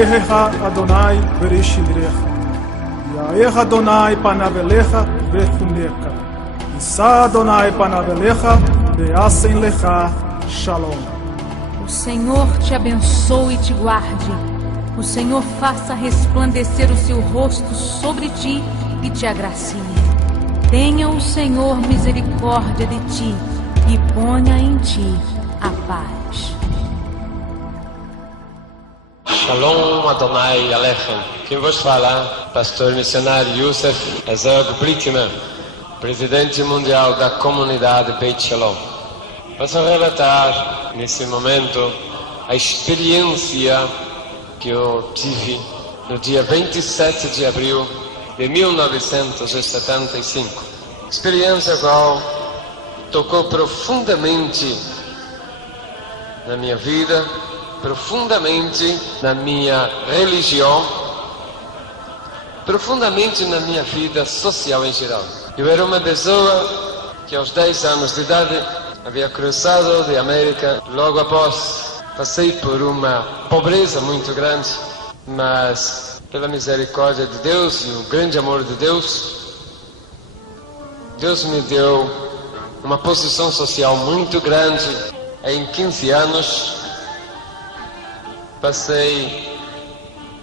Yeheha Adonai Bereshidrecha. Yaecha Adonai Panavelecha Vechuneka. Issa Adonai Panavelecha Beasen Lecha Shalom. O Senhor te abençoe e te guarde. O Senhor faça resplandecer o seu rosto sobre ti e te agracie. Tenha o Senhor misericórdia de ti e ponha em ti a paz. Shalom Adonai Alechem. Quem vos fala, pastor missionário Youssef Herzog Brickman, presidente mundial da comunidade Beit Shalom. Posso relatar nesse momento a experiência que eu tive no dia 27 de abril de 1975. Experiência qual tocou profundamente na minha vida, profundamente na minha religião, profundamente na minha vida social em geral. Eu era uma pessoa que aos 10 anos de idade havia cruzado de América. Logo após passei por uma pobreza muito grande, mas pela misericórdia de Deus e o grande amor de Deus, Deus me deu uma posição social muito grande. Em 15 anos passei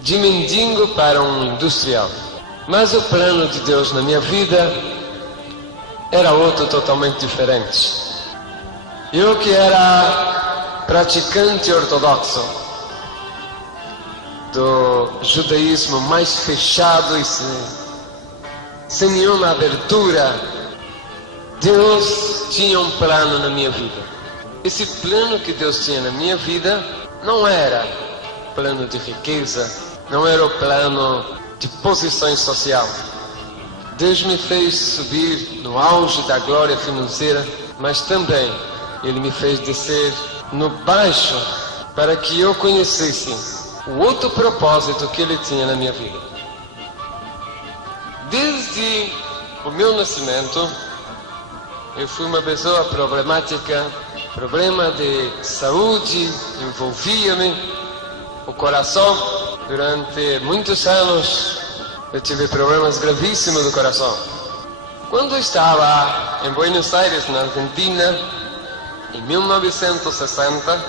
de mendigo para um industrial. Mas o plano de Deus na minha vida era outro totalmente diferente. Eu que era praticante ortodoxo do judaísmo mais fechado e sem nenhuma abertura, Deus tinha um plano na minha vida. Esse plano que Deus tinha na minha vida não era plano de riqueza, não era o plano de posição social. Deus me fez subir no auge da glória financeira, mas também Ele me fez descer no baixo para que eu conhecesse o outro propósito que Ele tinha na minha vida. Desde o meu nascimento, eu fui uma pessoa problemática, problema de saúde envolvia-me, o coração. Durante muitos anos eu tive problemas gravíssimos do coração. Quando eu estava em Buenos Aires, na Argentina, em 1960,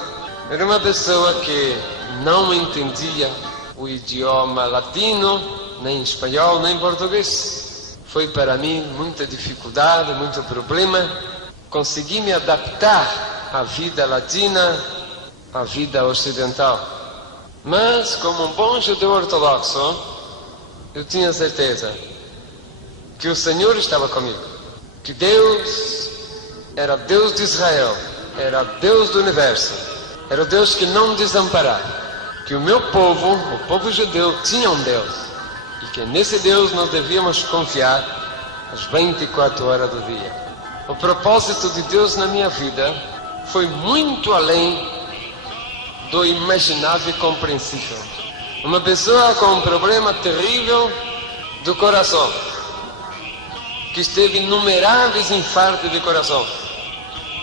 era uma pessoa que não entendia o idioma latino, nem espanhol, nem português. Foi para mim muita dificuldade, muito problema. Consegui me adaptar à vida latina, à vida ocidental. Mas, como um bom judeu ortodoxo, eu tinha certeza que o Senhor estava comigo, que Deus era Deus de Israel, era Deus do universo, era o Deus que não desamparava, que o meu povo, o povo judeu, tinha um Deus, e que nesse Deus nós devíamos confiar as 24 horas do dia. O propósito de Deus na minha vida foi muito além do imaginável e compreensível. Uma pessoa com um problema terrível do coração, que teve inumeráveis infartos de coração,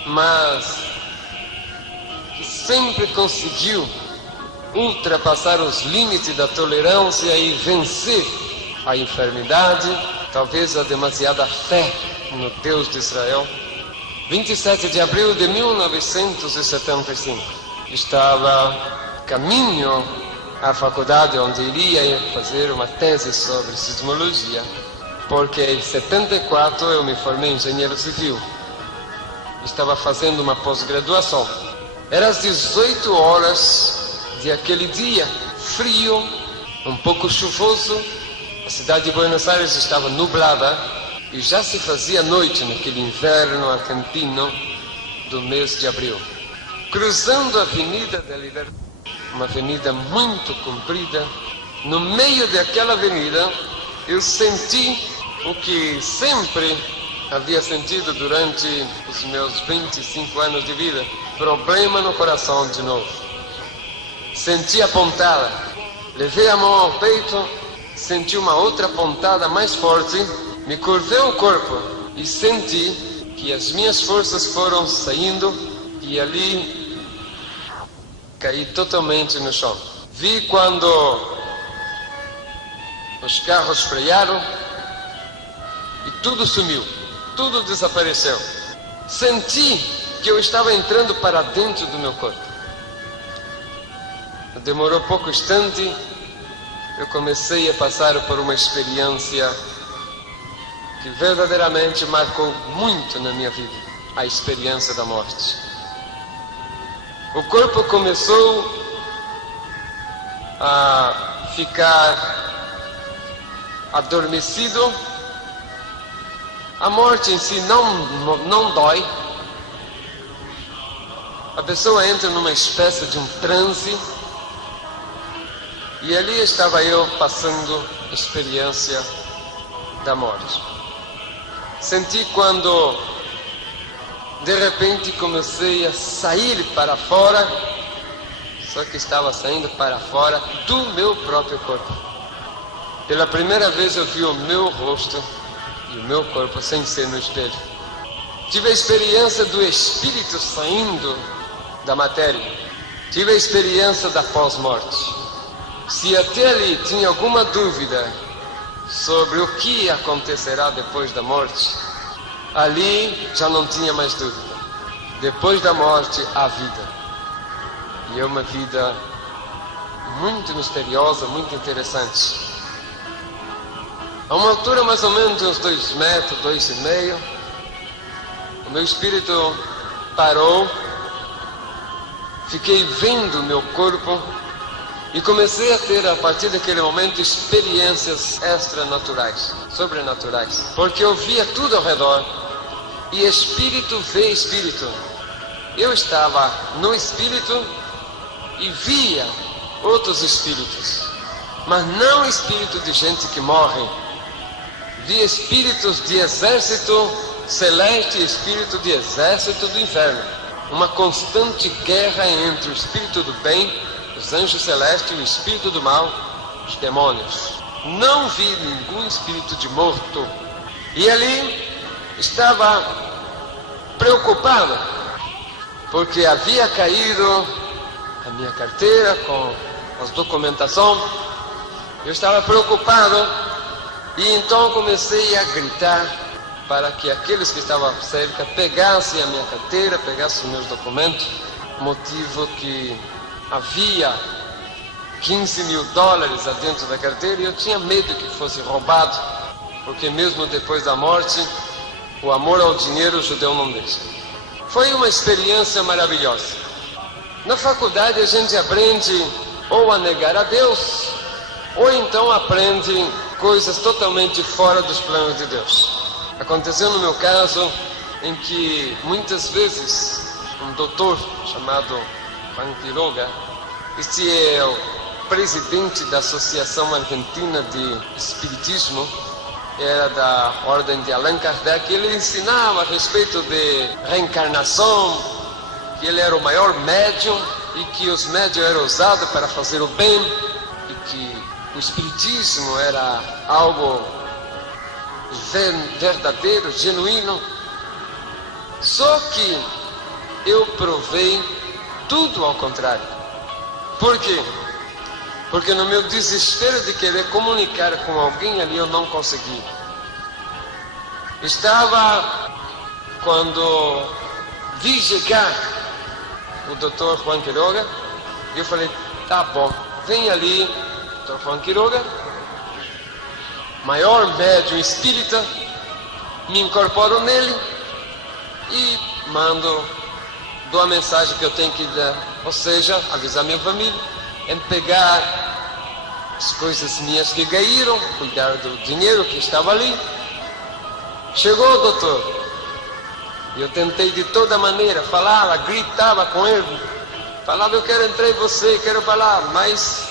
mas que sempre conseguiu ultrapassar os limites da tolerância e vencer a enfermidade, talvez a demasiada fé no Deus de Israel. 27 de abril de 1975. Estava caminho à faculdade onde iria fazer uma tese sobre sismologia, porque em 74 eu me formei engenheiro civil. Estava fazendo uma pós-graduação. Era às 18 horas de aquele dia, frio, um pouco chuvoso. A cidade de Buenos Aires estava nublada e já se fazia noite naquele inverno argentino do mês de abril. Cruzando a Avenida da Liberdade, uma avenida muito comprida, no meio daquela avenida eu senti o que sempre havia sentido durante os meus 25 anos de vida: problema no coração de novo. Senti a pontada, levei a mão ao peito, senti uma outra pontada mais forte, me curvei o corpo e senti que as minhas forças foram saindo e ali caí totalmente no chão. Vi quando os carros frearam e tudo sumiu, tudo desapareceu. Senti que eu estava entrando para dentro do meu corpo. Demorou pouco instante, eu comecei a passar por uma experiência que verdadeiramente marcou muito na minha vida, a experiência da morte. O corpo começou a ficar adormecido. A morte em si não dói. A pessoa entra numa espécie de um transe. E ali estava eu passando a experiência da morte. Senti quando de repente comecei a sair para fora, só que estava saindo para fora do meu próprio corpo. Pela primeira vez eu vi o meu rosto e o meu corpo sem ser no espelho. Tive a experiência do espírito saindo da matéria. Tive a experiência da pós-morte. Se até ali tinha alguma dúvida sobre o que acontecerá depois da morte, ali já não tinha mais dúvida. Depois da morte, há vida. E é uma vida muito misteriosa, muito interessante. A uma altura mais ou menos de uns 2 metros, 2,5, o meu espírito parou, fiquei vendo o meu corpo e comecei a ter, a partir daquele momento, experiências extranaturais, sobrenaturais. Porque eu via tudo ao redor e espírito vê espírito. Eu estava no espírito e via outros espíritos, mas não espírito de gente que morre. Via espíritos de exército celeste e espírito de exército do inferno. Uma constante guerra entre o espírito do bem, os anjos celestes, e o espírito do mal, os demônios. Não vi nenhum espírito de morto. E ali estava preocupado, porque havia caído a minha carteira com as documentações. Eu estava preocupado e então comecei a gritar para que aqueles que estavam cerca pegassem a minha carteira, pegassem os meus documentos, motivo que havia $15 mil dentro da carteira e eu tinha medo que fosse roubado, porque mesmo depois da morte, o amor ao dinheiro o judeu não deixa. Foi uma experiência maravilhosa. Na faculdade a gente aprende ou a negar a Deus, ou então aprende coisas totalmente fora dos planos de Deus. Aconteceu no meu caso em que muitas vezes um doutor chamado Juan Quiroga, este é o presidente da Associação Argentina de Espiritismo, era da ordem de Allan Kardec. Ele ensinava a respeito de reencarnação, que ele era o maior médium e que os médiums eram usados para fazer o bem e que o espiritismo era algo verdadeiro, genuíno. Só que eu provei tudo ao contrário. Por quê? Porque no meu desespero de querer comunicar com alguém ali, eu não consegui. Estava quando vi chegar o Dr. Juan Quiroga, e eu falei, tá bom, vem ali, Dr. Juan Quiroga, maior médium espírita, me incorporo nele e dou a mensagem que eu tenho que dar, ou seja, avisar minha família, em pegar as coisas minhas que caíram, cuidar do dinheiro que estava ali. Chegou o doutor, eu tentei de toda maneira, falava, gritava com ele, falava, eu quero entrar em você, quero falar, mas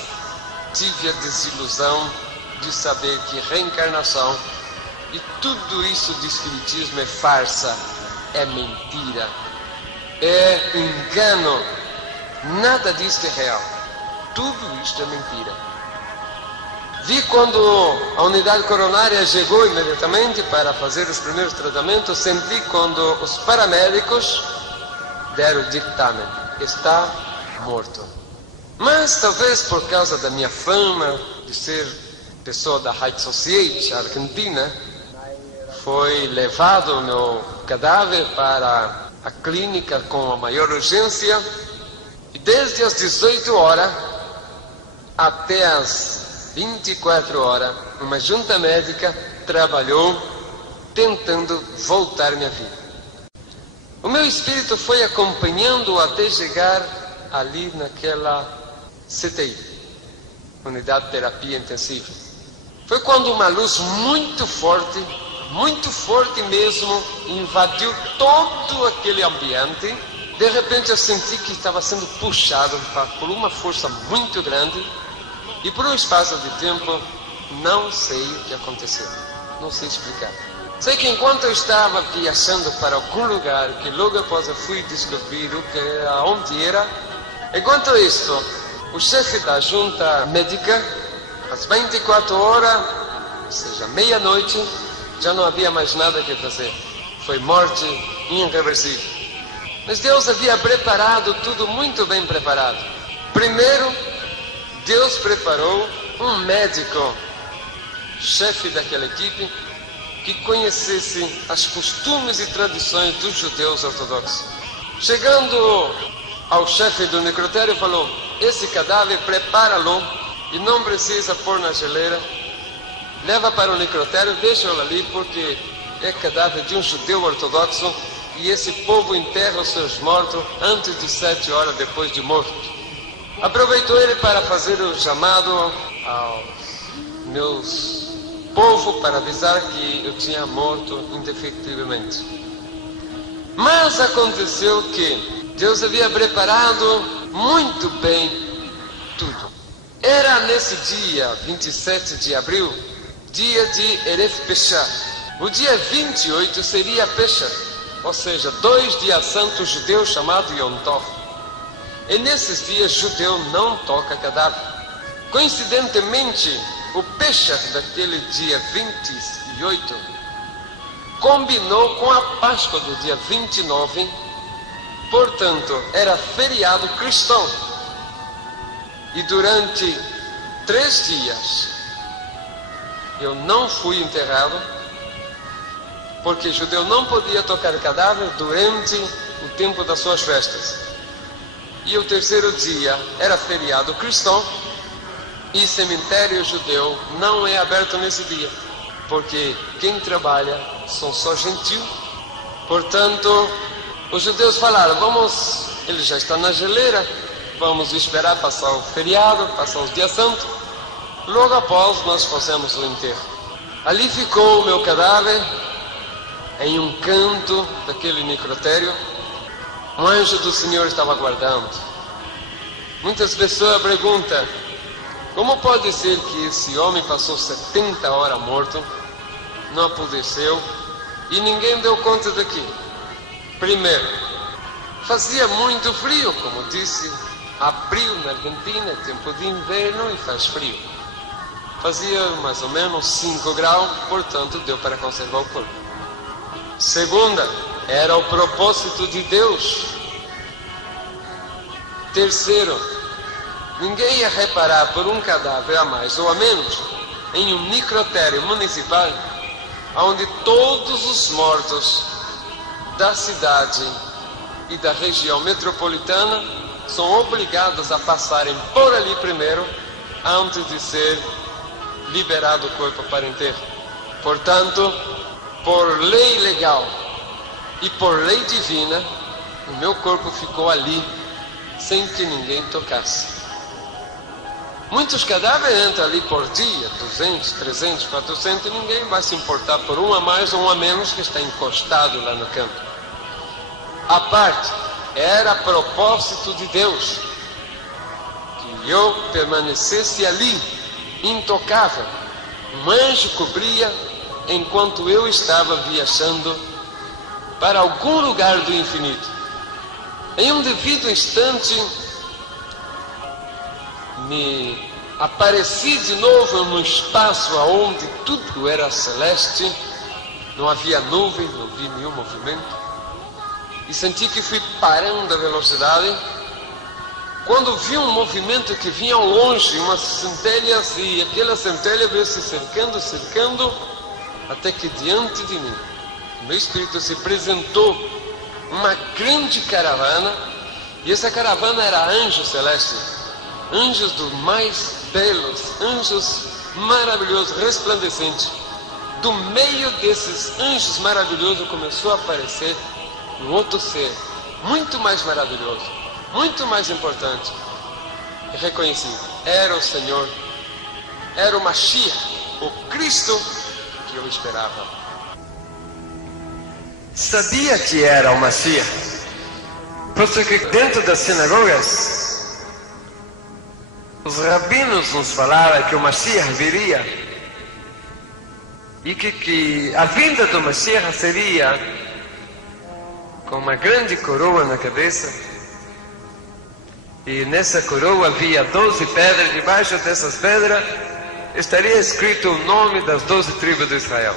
tive a desilusão de saber que reencarnação e tudo isso de espiritismo é farsa, é mentira, é engano, nada disso é real, tudo isto é mentira. Vi quando a unidade coronária chegou imediatamente para fazer os primeiros tratamentos, senti quando os paramédicos deram o dictamen, está morto. Mas talvez por causa da minha fama de ser pessoa da High Society Argentina, foi levado o meu cadáver para a clínica com a maior urgência, e desde as 18 horas até as 24 horas, uma junta médica trabalhou tentando voltar minha vida. O meu espírito foi acompanhando até chegar ali naquela CTI, Unidade de Terapia Intensiva. Foi quando uma luz muito forte mesmo, invadiu todo aquele ambiente. De repente eu senti que estava sendo puxado por uma força muito grande, e por um espaço de tempo, não sei o que aconteceu, não sei explicar. Sei que enquanto eu estava viajando para algum lugar, que logo após eu fui descobrir onde era, enquanto isto, o chefe da junta médica, às 24 horas, ou seja, meia-noite, já não havia mais nada que fazer. Foi morte irreversível. Mas Deus havia preparado tudo muito bem preparado. Primeiro, Deus preparou um médico, chefe daquela equipe, que conhecesse as costumes e tradições dos judeus ortodoxos. Chegando ao chefe do necrotério, falou: esse cadáver, prepara-lo e não precisa pôr na geleira. Leva para o necrotério, deixa-o ali, porque é cadáver de um judeu ortodoxo, e esse povo enterra os seus mortos antes de 7 horas depois de morto. Aproveitou ele para fazer o chamado aos meus povo para avisar que eu tinha morto indefectivamente. Mas aconteceu que Deus havia preparado muito bem tudo. Era nesse dia 27 de abril, dia de Erev Pesach. O dia 28 seria Pesach, ou seja, 2 dias santos judeus chamados Yom Tov. E nesses dias judeu não toca cadáver. Coincidentemente, o Pesach daquele dia 28 combinou com a Páscoa do dia 29, portanto, era feriado cristão. E durante 3 dias eu não fui enterrado, porque judeu não podia tocar cadáver durante o tempo das suas festas. E o 3º dia era feriado cristão, e cemitério judeu não é aberto nesse dia, porque quem trabalha são só gentios. Portanto, os judeus falaram: ele já está na geleira, vamos esperar passar o feriado, passar os dias santos, logo após nós fazemos o enterro. Ali ficou o meu cadáver, em um canto daquele necrotério. Um anjo do Senhor estava aguardando. Muitas pessoas perguntam: como pode ser que esse homem passou 70 horas morto, não apodreceu, e ninguém deu conta daquilo? Primeiro, fazia muito frio, como disse, abril na Argentina é tempo de inverno e faz frio. Fazia mais ou menos 5 graus, portanto deu para conservar o corpo. Segunda, era o propósito de Deus. Terceiro, ninguém ia reparar por um cadáver a mais ou a menos em um necrotério municipal, onde todos os mortos da cidade e da região metropolitana são obrigados a passarem por ali primeiro, antes de ser liberado o corpo para enterro. Portanto, por lei legal e por lei divina, o meu corpo ficou ali, sem que ninguém tocasse. Muitos cadáveres entram ali por dia, 200, 300, 400, e ninguém vai se importar por um a mais ou um a menos que está encostado lá no campo. A parte, era propósito de Deus que eu permanecesse ali, intocável. Um anjo cobria enquanto eu estava viajando para algum lugar do infinito. Em um devido instante, me apareci de novo num espaço onde tudo era celeste, não havia nuvem, não vi nenhum movimento, e senti que fui parando a velocidade, quando viu um movimento que vinha ao longe, umas centelhas, e aquela centelha veio se cercando, até que diante de mim, no meu espírito, se apresentou uma grande caravana, e essa caravana era anjos celestes, anjos dos mais belos, anjos maravilhosos, resplandecentes. Do meio desses anjos maravilhosos começou a aparecer um outro ser, muito mais maravilhoso, muito mais importante. E reconheci, era o Senhor, era o Mashiach, o Cristo que eu esperava. Sabia que era o Mashiach, porque dentro das sinagogas, os rabinos nos falaram que o Mashiach viria, e que a vinda do Mashiach seria com uma grande coroa na cabeça, e nessa coroa havia 12 pedras, debaixo dessas pedras estaria escrito o nome das 12 tribos de Israel.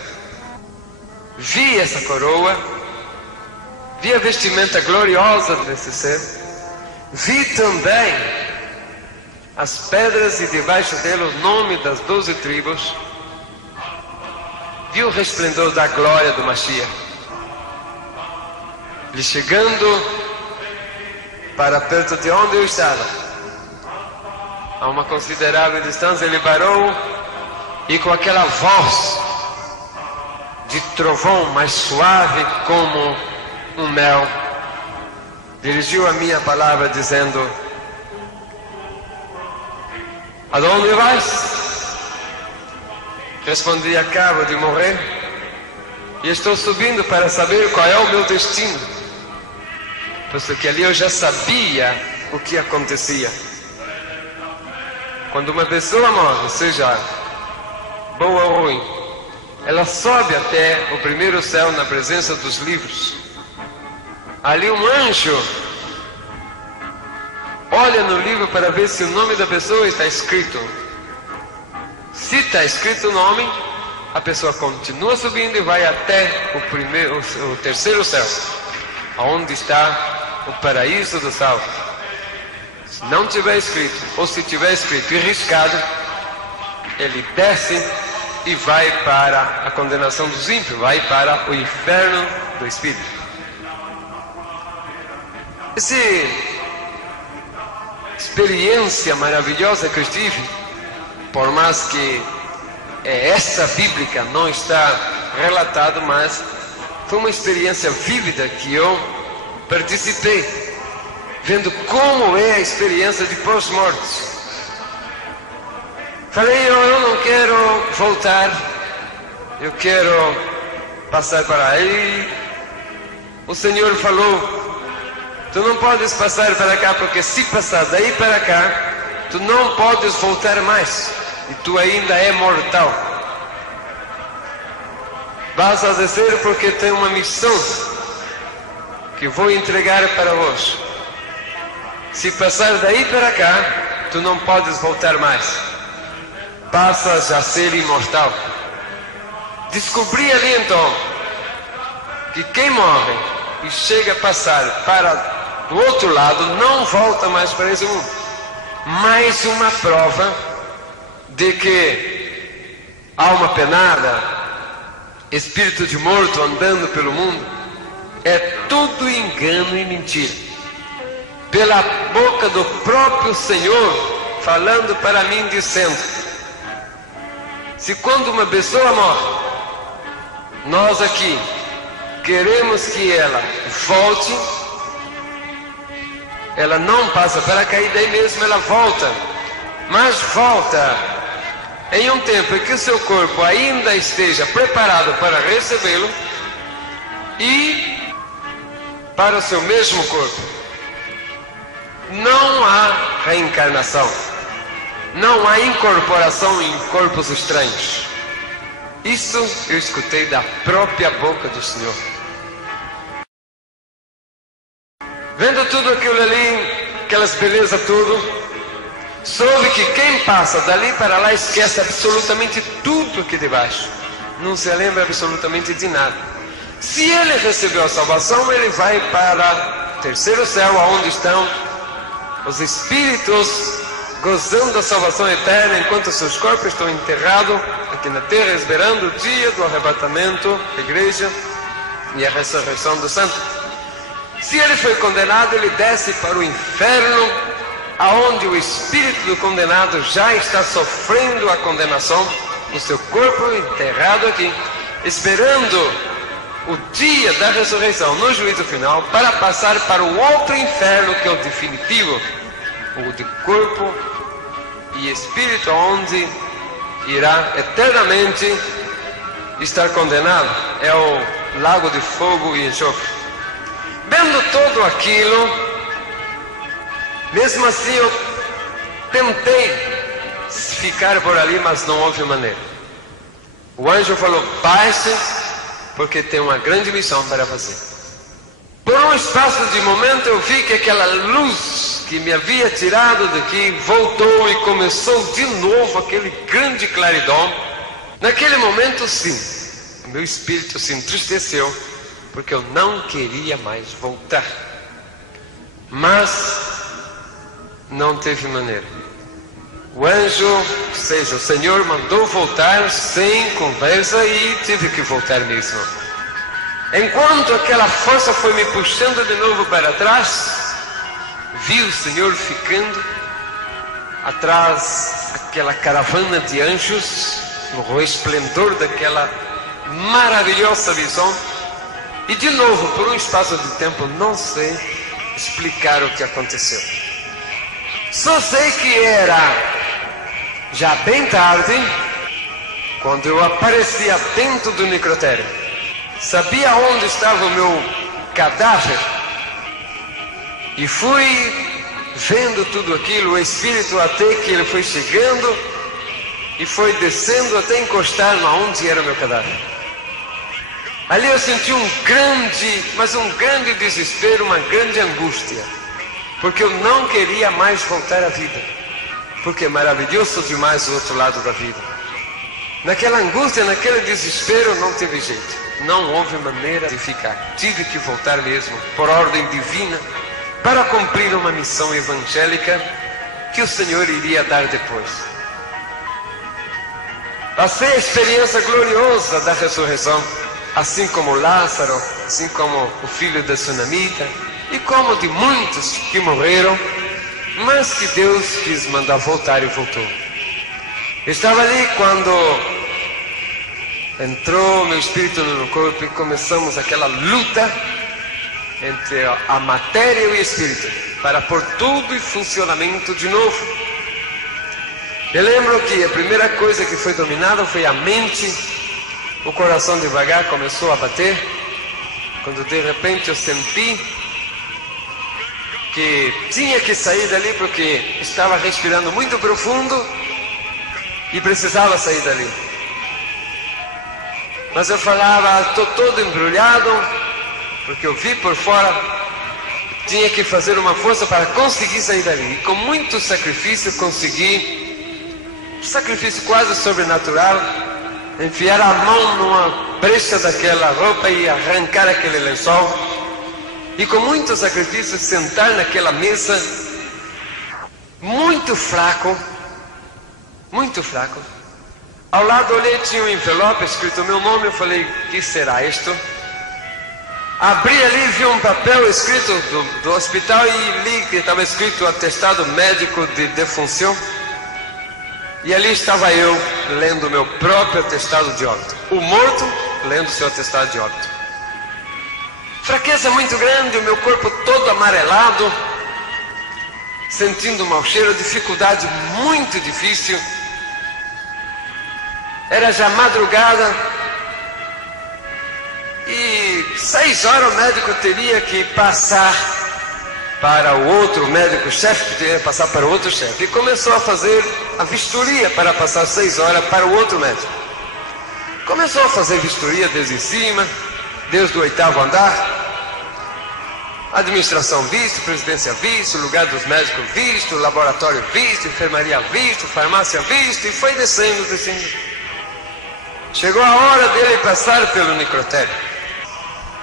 Vi essa coroa, vi a vestimenta gloriosa desse ser, vi também as pedras e debaixo dela o nome das 12 tribos, vi o resplendor da glória do Mashiach. Ele chegando para perto de onde eu estava, a uma considerável distância, ele parou e com aquela voz de trovão mais suave como um mel, dirigiu a minha palavra dizendo: aonde vais? Respondi: acabo de morrer e estou subindo para saber qual é o meu destino, porque ali eu já sabia o que acontecia. Quando uma pessoa morre, seja boa ou ruim, ela sobe até o primeiro céu na presença dos livros. Ali um anjo olha no livro para ver se o nome da pessoa está escrito. Se está escrito o nome, a pessoa continua subindo e vai até o terceiro céu, onde está o paraíso dos salvos. Se não tiver escrito, ou se tiver escrito e riscado, ele desce e vai para a condenação dos ímpios, vai para o inferno do Espírito. Essa experiência maravilhosa que eu tive, por mais que essa bíblica não está relatado, mas foi uma experiência vívida que eu participei, vendo como é a experiência de pós-morte. Falei: eu não quero voltar, eu quero passar para aí. O Senhor falou: tu não podes passar para cá, porque se passar daí para cá, tu não podes voltar mais, e tu ainda é mortal. Vas a descer porque tem uma missão que vou entregar para vós. Se passar daí para cá, tu não podes voltar mais, passas a ser imortal. Descobri ali então que quem morre e chega a passar para o outro lado não volta mais para esse mundo. Mais uma prova de que alma penada, espírito de morto andando pelo mundo, é tudo engano e mentira. Pela boca do próprio Senhor falando para mim, dizendo: se quando uma pessoa morre, nós aqui queremos que ela volte, ela não passa para cá e daí mesmo ela volta, mas volta em um tempo em que o seu corpo ainda esteja preparado para recebê-lo e para o seu mesmo corpo. Não há reencarnação, não há incorporação em corpos estranhos. Isso eu escutei da própria boca do Senhor. Vendo tudo aquilo ali, aquelas belezas tudo, soube que quem passa dali para lá esquece absolutamente tudo aqui debaixo, não se lembra absolutamente de nada. Se ele recebeu a salvação, ele vai para o terceiro céu, onde estão os espíritos gozando da salvação eterna enquanto seus corpos estão enterrados aqui na terra, esperando o dia do arrebatamento da igreja e a ressurreição do santo. Se ele foi condenado, ele desce para o inferno, aonde o espírito do condenado já está sofrendo a condenação, o seu corpo enterrado aqui, esperando o dia da ressurreição no juízo final, para passar para o outro inferno, que é o definitivo, o de corpo e espírito, onde irá eternamente estar condenado. É o lago de fogo e enxofre. Vendo tudo aquilo, mesmo assim eu tentei ficar por ali, mas não houve maneira. O anjo falou: baixe, porque tem uma grande missão para fazer. Por um espaço de momento eu vi que aquela luz que me havia tirado daqui voltou e começou de novo aquele grande claridom. Naquele momento, sim, o meu espírito se entristeceu, porque eu não queria mais voltar. Mas não teve maneira. O anjo, ou seja, o Senhor mandou voltar sem conversa e tive que voltar mesmo. Enquanto aquela força foi me puxando de novo para trás, vi o Senhor ficando atrás daquela caravana de anjos, no esplendor daquela maravilhosa visão. E de novo, por um espaço de tempo, não sei explicar o que aconteceu. Só sei que era já bem tarde, quando eu aparecia dentro do necrotério. Sabia onde estava o meu cadáver, e fui vendo tudo aquilo, o espírito, até que ele foi chegando e foi descendo até encostar onde era o meu cadáver. Ali eu senti um grande desespero, uma grande angústia, porque eu não queria mais voltar à vida, porque é maravilhoso demais o outro lado da vida. Naquela angústia, naquele desespero, não teve jeito. Não houve maneira de ficar. Tive que voltar mesmo, por ordem divina, para cumprir uma missão evangélica que o Senhor iria dar depois. Passei a experiência gloriosa da ressurreição, assim como Lázaro, assim como o filho da sunamita, e como de muitos que morreram, mas que Deus quis mandar voltar e voltou. Estava ali quando entrou meu espírito no meu corpo e começamos aquela luta entre a matéria e o espírito para pôr tudo em funcionamento de novo. Eu lembro que a primeira coisa que foi dominada foi a mente. O coração devagar começou a bater, quando de repente eu senti que tinha que sair dali, porque estava respirando muito profundo e precisava sair dali. Mas eu falava: estou todo embrulhado, porque eu vi por fora, tinha que fazer uma força para conseguir sair dali. E com muito sacrifício consegui, um sacrifício quase sobrenatural, enfiar a mão numa brecha daquela roupa e arrancar aquele lençol. E com muito sacrifício sentar naquela mesa, muito fraco, muito fraco. Ao lado olhei, tinha um envelope escrito meu nome. Eu falei: o que será isto? Abri ali, vi um papel escrito do hospital e li que estava escrito atestado médico de defunção. E ali estava eu, lendo meu próprio atestado de óbito. O morto lendo seu atestado de óbito. Fraqueza muito grande, o meu corpo todo amarelado, sentindo mau cheiro, dificuldade muito difícil. Era já madrugada e 6 horas o médico teria que passar para o outro médico chefe, teria que passar para o outro chefe. E começou a fazer a vistoria para passar 6 horas para o outro médico. Começou a fazer vistoria desde cima, desde o 8º andar. Administração visto, presidência visto, lugar dos médicos visto, laboratório visto, enfermaria visto, farmácia visto, e foi descendo. Chegou a hora dele passar pelo necrotério.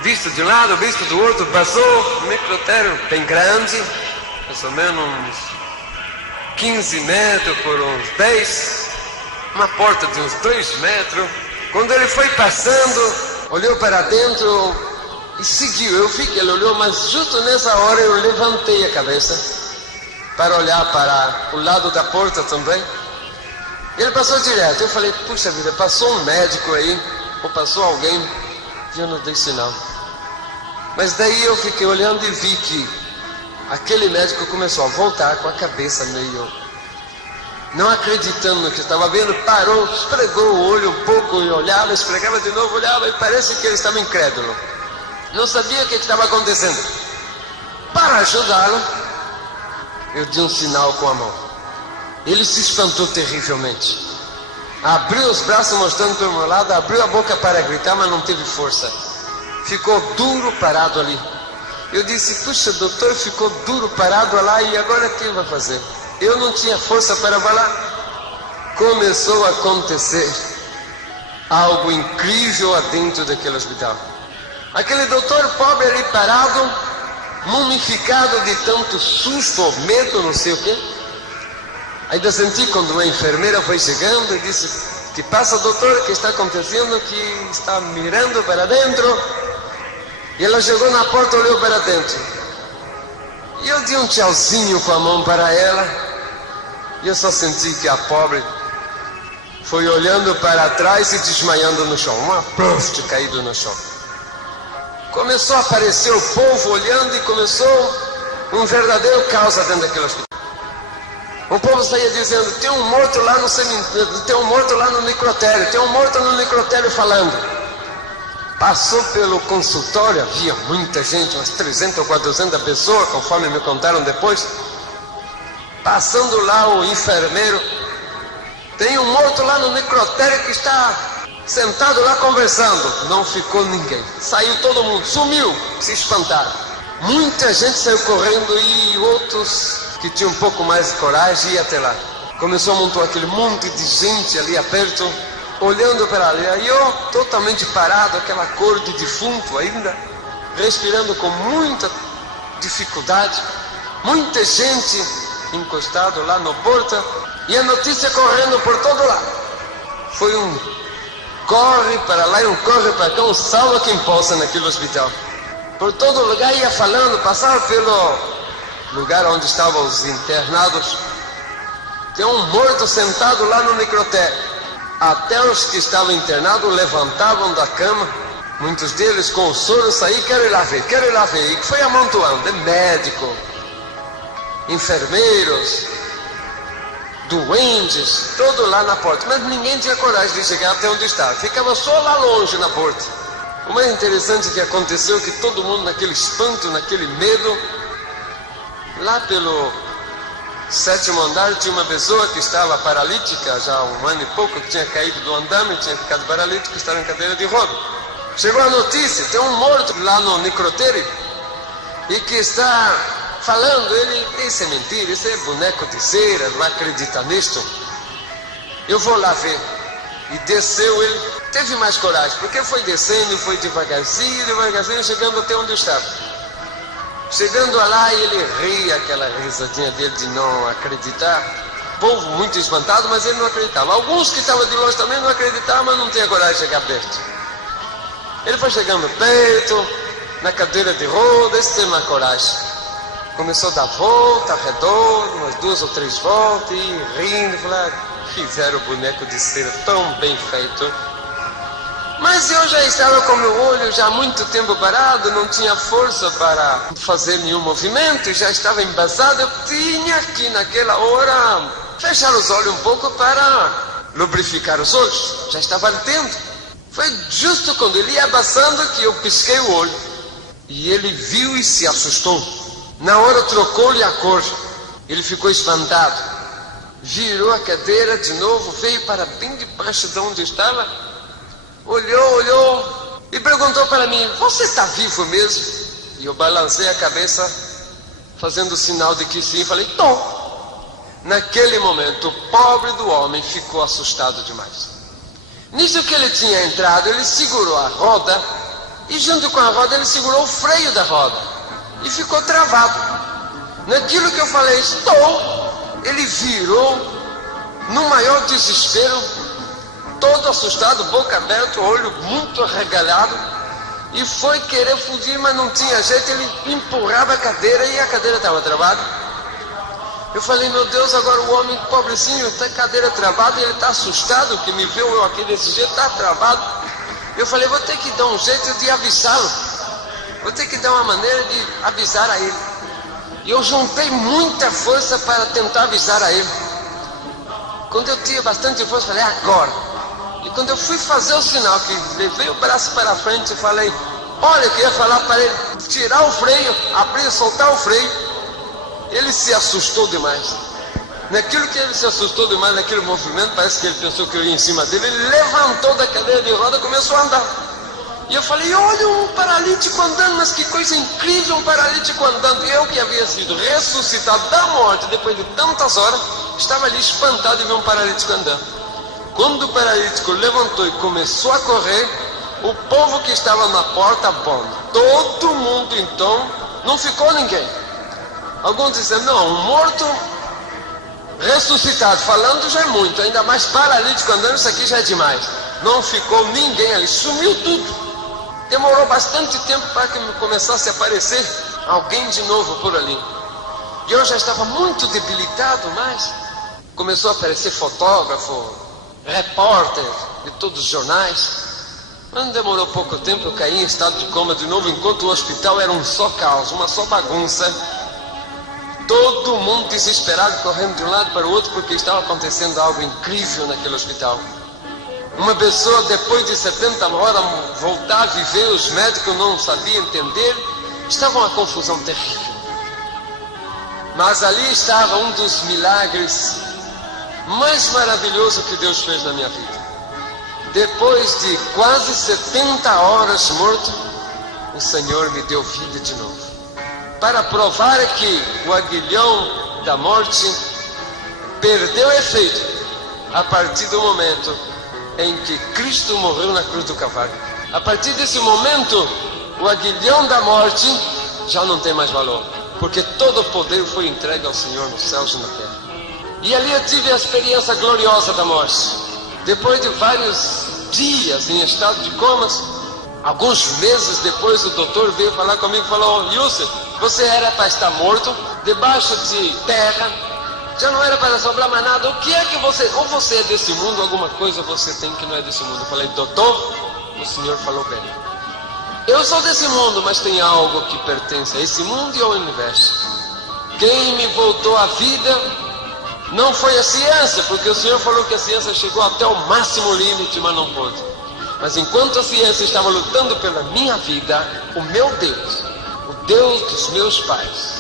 Visto de um lado, visto do outro, passou o necrotério bem grande, mais ou menos uns 15 metros por uns 10, uma porta de uns 2 metros. Quando ele foi passando, olhou para dentro e seguiu. Eu vi que ele olhou, mas justo nessa hora eu levantei a cabeça para olhar para o lado da porta também. Ele passou direto. Eu falei, puxa vida, passou um médico aí, ou passou alguém, e eu não dei sinal. Mas daí eu fiquei olhando e vi que aquele médico começou a voltar com a cabeça meio não acreditando no que estava vendo, parou, esfregou o olho um pouco e olhava, esfregava de novo, olhava, e parece que ele estava incrédulo. Não sabia o que estava acontecendo. Para ajudá-lo, eu dei um sinal com a mão. Ele se espantou terrivelmente. Abriu os braços mostrando para o meu lado, abriu a boca para gritar, mas não teve força. Ficou duro parado ali. Eu disse, puxa, doutor, ficou duro parado lá, e agora o que vai fazer? Eu não tinha força para falar. Começou a acontecer algo incrível dentro daquele hospital. Aquele doutor pobre ali parado, mumificado de tanto susto ou medo, não sei o quê. Ainda senti quando uma enfermeira foi chegando e disse, que passa, doutor, o que está acontecendo? Que está mirando para dentro. E ela chegou na porta, olhou para dentro. E eu dei um tchauzinho com a mão para ela. E eu só senti que a pobre foi olhando para trás e desmaiando no chão. Uma poste caído no chão. Começou a aparecer o povo olhando e começou um verdadeiro caos dentro daquele hospital. O povo saía dizendo, tem um morto lá no cemitério, tem um morto lá no necrotério, tem um morto no necrotério falando. Passou pelo consultório, havia muita gente, umas 300 ou 400 pessoas, conforme me contaram depois. Passando lá o enfermeiro, tem um morto lá no necrotério que está sentado lá conversando. Não ficou ninguém, saiu todo mundo, sumiu, se espantaram. Muita gente saiu correndo e outros que tinham um pouco mais de coragem iam até lá. Começou a montar aquele monte de gente ali perto, olhando para ali. Aí eu, totalmente parado, aquela cor de defunto ainda, respirando com muita dificuldade. Muita gente encostado lá no porta, e a notícia correndo por todo lado. Foi um corre para lá e um corre para cá, um salva quem possa naquele hospital. Por todo lugar ia falando, passava pelo lugar onde estavam os internados. Tem um morto sentado lá no necrotério. Até os que estavam internados levantavam da cama, muitos deles com o soro saíram, quero ir lá ver, quero ir lá ver. E foi amontoando, médico, enfermeiros, doentes, todo lá na porta. Mas ninguém tinha coragem de chegar até onde estava, ficava só lá longe na porta. O mais interessante que aconteceu é que todo mundo naquele espanto, naquele medo, lá pelo 7º andar tinha uma pessoa que estava paralítica, já há 1 ano e pouco, que tinha caído do andame, tinha ficado paralítico, estava em cadeira de roda. Chegou a notícia, tem um morto lá no necrotério, e que está falando, ele, isso é mentira, isso é boneco de cera, não acredita nisto. Eu vou lá ver. E desceu, ele teve mais coragem, porque foi descendo, foi devagarzinho, chegando até onde eu estava. Chegando lá, ele ria, aquela risadinha dele de não acreditar. O povo muito espantado, mas ele não acreditava. Alguns que estavam de longe também não acreditavam, mas não tinha coragem de chegar perto. Ele foi chegando perto, na cadeira de rodas, teve mais coragem. Começou a dar volta ao redor, umas 2 ou 3 voltas, e rindo, fizeram o boneco de cera tão bem feito. Mas eu já estava com meu olho já há muito tempo parado, não tinha força para fazer nenhum movimento, já estava embasado. Eu tinha que naquela hora fechar os olhos um pouco para lubrificar os olhos, já estava ardendo. Foi justo quando ele ia passando que eu pisquei o olho, e ele viu e se assustou. Na hora trocou-lhe a cor, ele ficou espantado, virou a cadeira de novo, veio para bem debaixo de onde estava, olhou e perguntou para mim, você está vivo mesmo? E eu balancei a cabeça, fazendo o sinal de que sim, falei, estou. Naquele momento, o pobre do homem ficou assustado demais. Nisso que ele tinha entrado, ele segurou a roda, e junto com a roda ele segurou o freio da roda, e ficou travado. Naquilo que eu falei, estou, ele virou no maior desespero, todo assustado, boca aberta, olho muito arregalado, e foi querer fugir, mas não tinha jeito. Ele empurrava a cadeira e a cadeira estava travada. Eu falei, meu Deus, agora o homem pobrecinho está cadeira travada, e ele está assustado, que me viu eu aqui desse jeito, está travado. Eu falei, vou ter que dar um jeito de avisá-lo, vou ter que dar uma maneira de avisar a ele. E eu juntei muita força para tentar avisar a ele. Quando eu tinha bastante força, falei, agora. E quando eu fui fazer o sinal, que levei o braço para frente e falei, olha, eu queria falar para ele tirar o freio, abrir, soltar o freio. Ele se assustou demais. Naquilo que ele se assustou demais, naquele movimento, parece que ele pensou que eu ia em cima dele. Ele levantou da cadeira de roda e começou a andar. E eu falei, olha um paralítico andando, mas que coisa incrível, um paralítico andando. E eu, que havia sido ressuscitado da morte depois de tantas horas, estava ali espantado de ver um paralítico andando. Quando o paralítico levantou e começou a correr, o povo que estava na porta, bom, todo mundo então, não ficou ninguém. Alguns dizem, não, um morto ressuscitado, falando já é muito, ainda mais paralítico andando, isso aqui já é demais. Não ficou ninguém ali, sumiu tudo. Demorou bastante tempo para que começasse a aparecer alguém de novo por ali. E eu já estava muito debilitado, mas começou a aparecer fotógrafo, repórter de todos os jornais. Mas não demorou pouco tempo, eu caí em estado de coma de novo, enquanto o hospital era um só caos, uma só bagunça. Todo mundo desesperado, correndo de um lado para o outro, porque estava acontecendo algo incrível naquele hospital. Uma pessoa, depois de 70 horas, voltar a viver, os médicos não sabiam entender, estava uma confusão terrível. Mas ali estava um dos milagres mais maravilhosos que Deus fez na minha vida. Depois de quase 70 horas morto, o Senhor me deu vida de novo. Para provar que o aguilhão da morte perdeu efeito a partir do momento em que Cristo morreu na cruz do Calvário. A partir desse momento, o aguilhão da morte já não tem mais valor, porque todo o poder foi entregue ao Senhor nos céus e na terra. E ali eu tive a experiência gloriosa da morte. Depois de vários dias em estado de comas, alguns meses depois, o doutor veio falar comigo e falou, Yusuf, você era para estar morto, debaixo de terra, já não era para sobrar mais nada. O que é que você, ou você é desse mundo, alguma coisa você tem que não é desse mundo. Eu falei, doutor, o senhor falou bem. Eu sou desse mundo, mas tem algo que pertence a esse mundo e ao universo. Quem me voltou à vida não foi a ciência, porque o senhor falou que a ciência chegou até o máximo limite, mas não pôde. Mas enquanto a ciência estava lutando pela minha vida, o meu Deus, o Deus dos meus pais,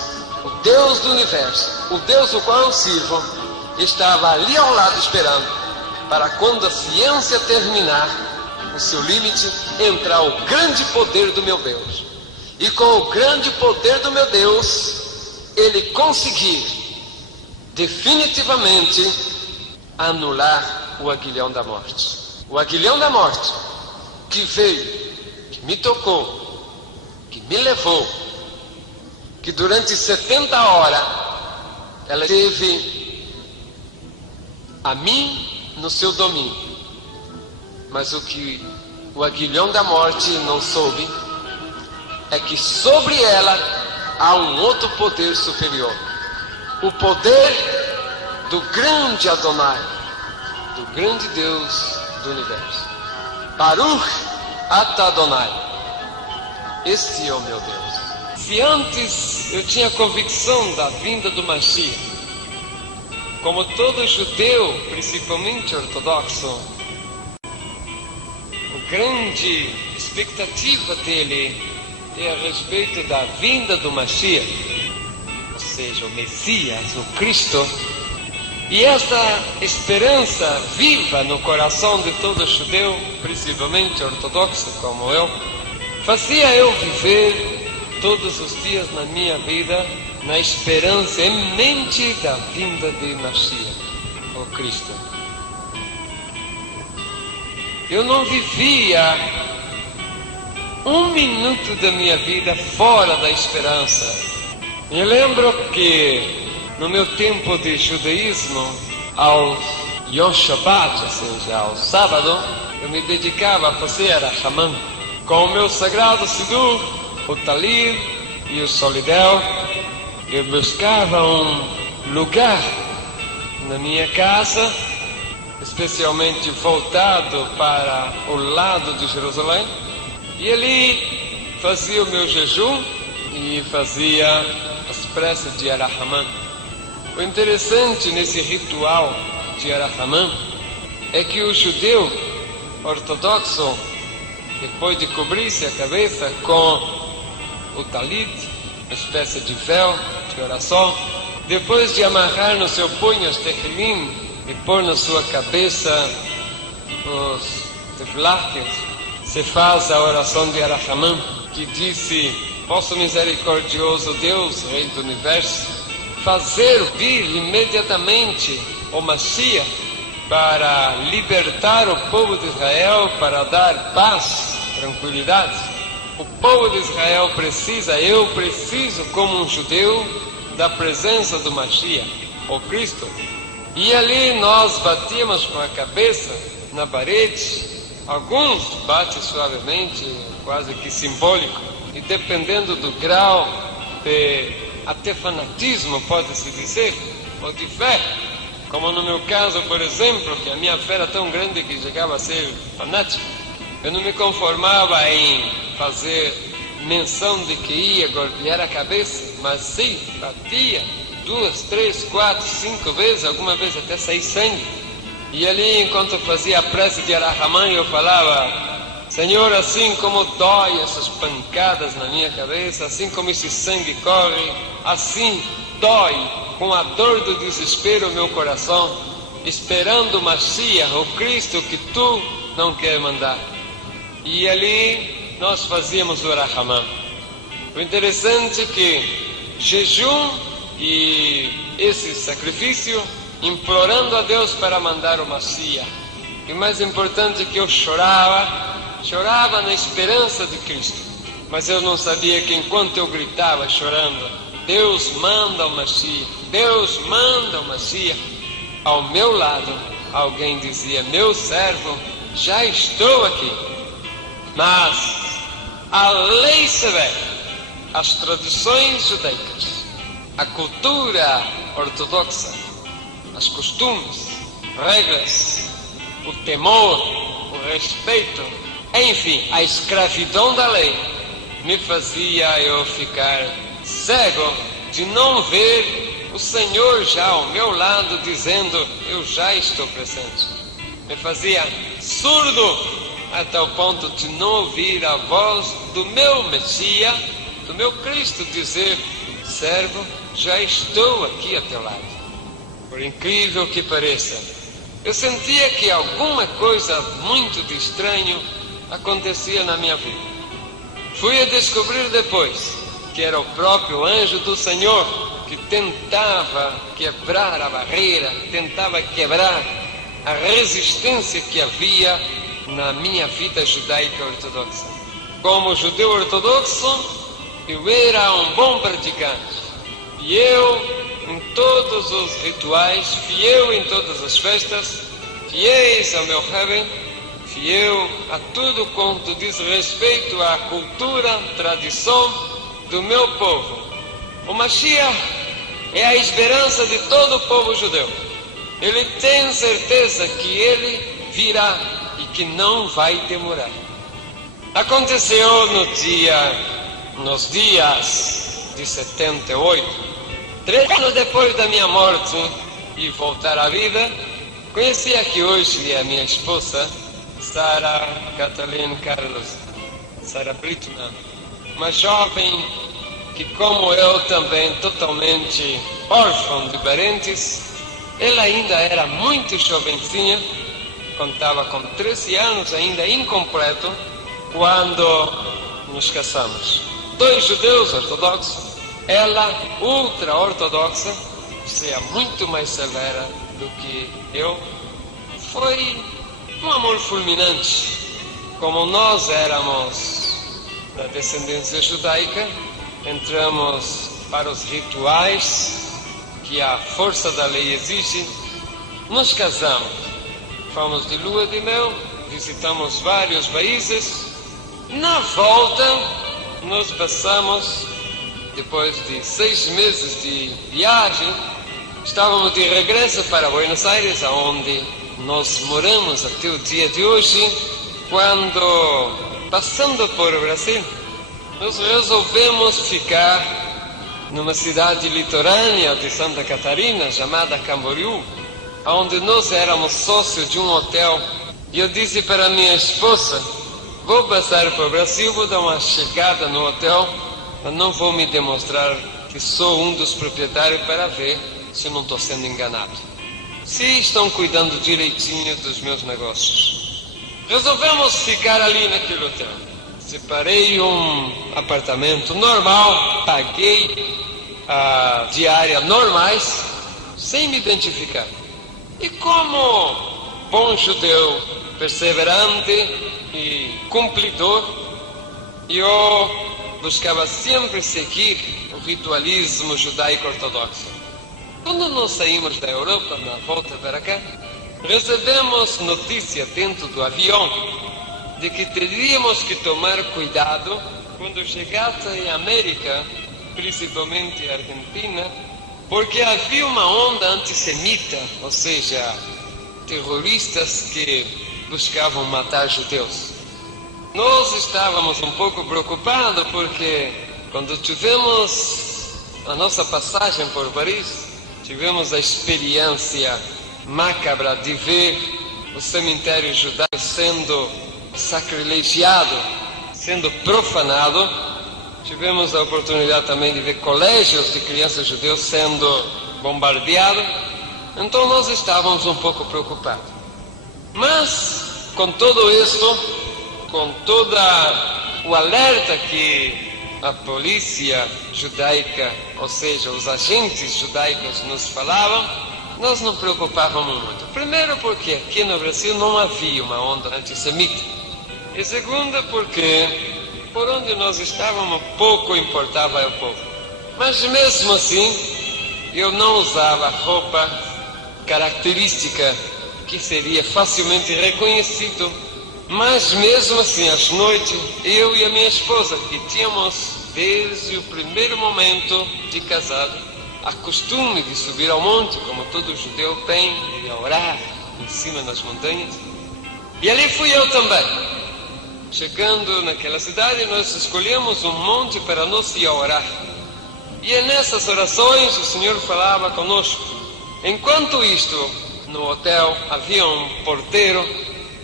o Deus do universo, o Deus do qual eu sirvo, estava ali ao lado esperando, para quando a ciência terminar o seu limite, entrar o grande poder do meu Deus. E com o grande poder do meu Deus, ele conseguir definitivamente anular o aguilhão da morte. O aguilhão da morte que veio, que me tocou, que me levou, que durante 70 horas ela teve a mim no seu domínio. Mas o que o aguilhão da morte não soube é que sobre ela há um outro poder superior. O poder do grande Adonai, do grande Deus do universo. Baruch Atah Adonai. Este é o meu Deus. Se antes eu tinha convicção da vinda do Mashiach, como todo judeu, principalmente ortodoxo, a grande expectativa dele é a respeito da vinda do Mashiach, ou seja, o Messias, o Cristo. E esta esperança viva no coração de todo judeu, principalmente ortodoxo como eu, fazia eu viver todos os dias na minha vida na esperança eminente da vinda de Mashiach, o Cristo. Eu não vivia um minuto da minha vida fora da esperança Me lembro que no meu tempo de judaísmo, ao Yom Shabbat, ou seja, ao sábado, eu me dedicava a fazer Arachamã com o meu sagrado Sidur, o Talit e o Solidel. Eu buscava um lugar na minha casa, especialmente voltado para o lado de Jerusalém, e ali fazia o meu jejum e fazia as preces de Arachamã. O interessante nesse ritual de Arachamã é que o judeu ortodoxo, depois de cobrir-se a cabeça com o talit, uma espécie de véu de oração, depois de amarrar no seu punho os tefilim e pôr na sua cabeça os tefláquios, se faz a oração de Arachamã, que disse: posso, misericordioso Deus, Rei do Universo, fazer vir imediatamente o Mashiach para libertar o povo de Israel, para dar paz, tranquilidade. O povo de Israel precisa, eu preciso, como um judeu, da presença do Mashiach, o Cristo. E ali nós batíamos com a cabeça na parede, alguns batem suavemente, quase que simbólico, e dependendo do grau de até fanatismo, pode-se dizer, ou de fé, como no meu caso, por exemplo, que a minha fé era tão grande que chegava a ser fanático. Eu não me conformava em fazer menção de que ia golpear a cabeça, mas sim, batia 2, 3, 4, 5 vezes, alguma vez até sair sangue. E ali, enquanto fazia a prece de Arachamã, eu falava: Senhor, assim como dói essas pancadas na minha cabeça, assim como esse sangue corre, assim dói com a dor do desespero o meu coração, esperando o Mashiach, o Cristo que tu não quer mandar. E ali nós fazíamos o Arachamã. O interessante é que jejum e esse sacrifício, implorando a Deus para mandar o Mashiach. E o mais importante é que eu chorava na esperança de Cristo. Mas eu não sabia que enquanto eu gritava chorando, Deus manda o Mashiach, Deus manda o Mashiach, ao meu lado alguém dizia: meu servo, já estou aqui. Mas a lei severa, as tradições judaicas, a cultura ortodoxa, os costumes, regras, o temor, o respeito, enfim, a escravidão da lei, me fazia eu ficar cego de não ver o Senhor já ao meu lado dizendo: eu já estou presente. Me fazia surdo até o ponto de não ouvir a voz do meu Messias, do meu Cristo dizer: servo, já estou aqui a teu lado. Por incrível que pareça, eu sentia que alguma coisa muito de estranho acontecia na minha vida. Fui a descobrir depois que era o próprio anjo do Senhor que tentava quebrar a barreira, tentava quebrar a resistência que havia na minha vida judaica ortodoxa. Como judeu ortodoxo, eu era um bom praticante, fiel em todos os rituais, fiel em todas as festas, fiéis ao meu Rebbe, fiel a tudo quanto diz respeito à cultura, tradição do meu povo. O Mashiach é a esperança de todo o povo judeu. Ele tem certeza que ele virá e que não vai demorar. Aconteceu nos dias de 78, 3 anos depois da minha morte e voltar à vida, conheci aqui hoje a minha esposa, Sara Kathleen Carlos, Sara Britman, uma jovem que, como eu também, totalmente órfã de parentes. Ela ainda era muito jovencinha, contava com 13 anos, ainda incompleto, quando nos casamos. 2 judeus ortodoxos, ela ultra-ortodoxa, ou seja, muito mais severa do que eu. Foi um amor fulminante. Como nós éramos da descendência judaica, entramos para os rituais que a força da lei exige, nos casamos. Fomos de lua de mel, visitamos vários países. Na volta, nós passamos, depois de 6 meses de viagem, estávamos de regresso para Buenos Aires, onde nós moramos até o dia de hoje. Quando, passando por Brasil, nós resolvemos ficar numa cidade litorânea de Santa Catarina, chamada Camboriú, onde nós éramos sócios de um hotel. E eu disse para minha esposa: vou passar para o Brasil, vou dar uma chegada no hotel, mas não vou me demonstrar que sou um dos proprietários para ver se não estou sendo enganado, se estão cuidando direitinho dos meus negócios. Resolvemos ficar ali naquele hotel. Separei um apartamento normal, paguei a diária normais, sem me identificar. E como bom judeu, perseverante e cumpridor, eu buscava sempre seguir o ritualismo judaico ortodoxo. Quando nós saímos da Europa, na volta para cá, recebemos notícia dentro do avião de que teríamos que tomar cuidado quando chegasse em América, principalmente Argentina, porque havia uma onda antissemita, ou seja, terroristas que buscavam matar judeus. Nós estávamos um pouco preocupados porque quando tivemos a nossa passagem por Paris, tivemos a experiência macabra de ver o cemitério judaico sendo sacrilegiado, sendo profanado. Tivemos a oportunidade também de ver colégios de crianças judeus sendo bombardeados. Então nós estávamos um pouco preocupados. Mas, com tudo isso, com todo o alerta que a polícia judaica, ou seja, os agentes judaicos nos falavam, nós não preocupávamos muito. Primeiro porque aqui no Brasil não havia uma onda antissemita. E segundo porque por onde nós estávamos pouco importava ao povo. Mas mesmo assim, eu não usava roupa característica que seria facilmente reconhecido. Mas mesmo assim, às noites, eu e a minha esposa, que tínhamos desde o primeiro momento de casado a costume de subir ao monte, como todo judeu tem, e orar em cima das montanhas. E ali fui eu também. Chegando naquela cidade, nós escolhemos um monte para nós ir orar. E nessas orações o Senhor falava conosco. Enquanto isto, no hotel havia um porteiro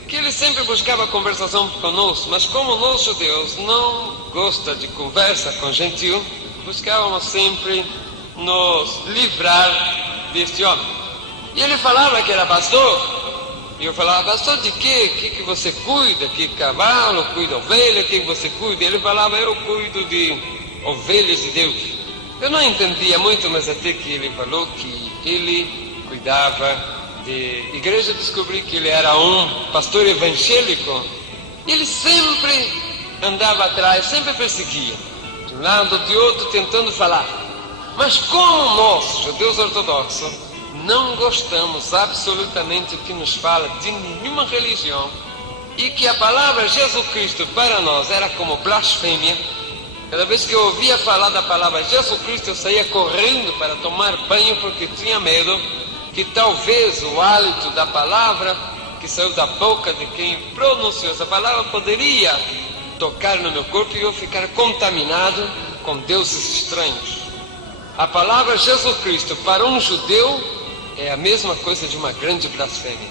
que ele sempre buscava conversação conosco, mas como nós judeus não gostamos de conversa com gentil, buscávamos sempre nos livrar deste homem. E ele falava que era pastor. E eu falava: pastor de quê? O que você cuida? Que cavalo? Cuida ovelha? O que você cuida? Ele falava: eu cuido de ovelhas de Deus. Eu não entendia muito, mas até que ele falou que ele cuidava de igreja, descobri que ele era um pastor evangélico. Ele sempre andava atrás, sempre perseguia, de um lado ou de outro, tentando falar. Mas como nós, judeus ortodoxos, não gostamos absolutamente que nos fala de nenhuma religião, e que a palavra Jesus Cristo para nós era como blasfêmia. Cada vez que eu ouvia falar da palavra Jesus Cristo, eu saía correndo para tomar banho, porque tinha medo que talvez o hálito da palavra que saiu da boca de quem pronunciou essa palavra poderia tocar no meu corpo e eu ficar contaminado com deuses estranhos. A palavra Jesus Cristo para um judeu é a mesma coisa de uma grande blasfêmia.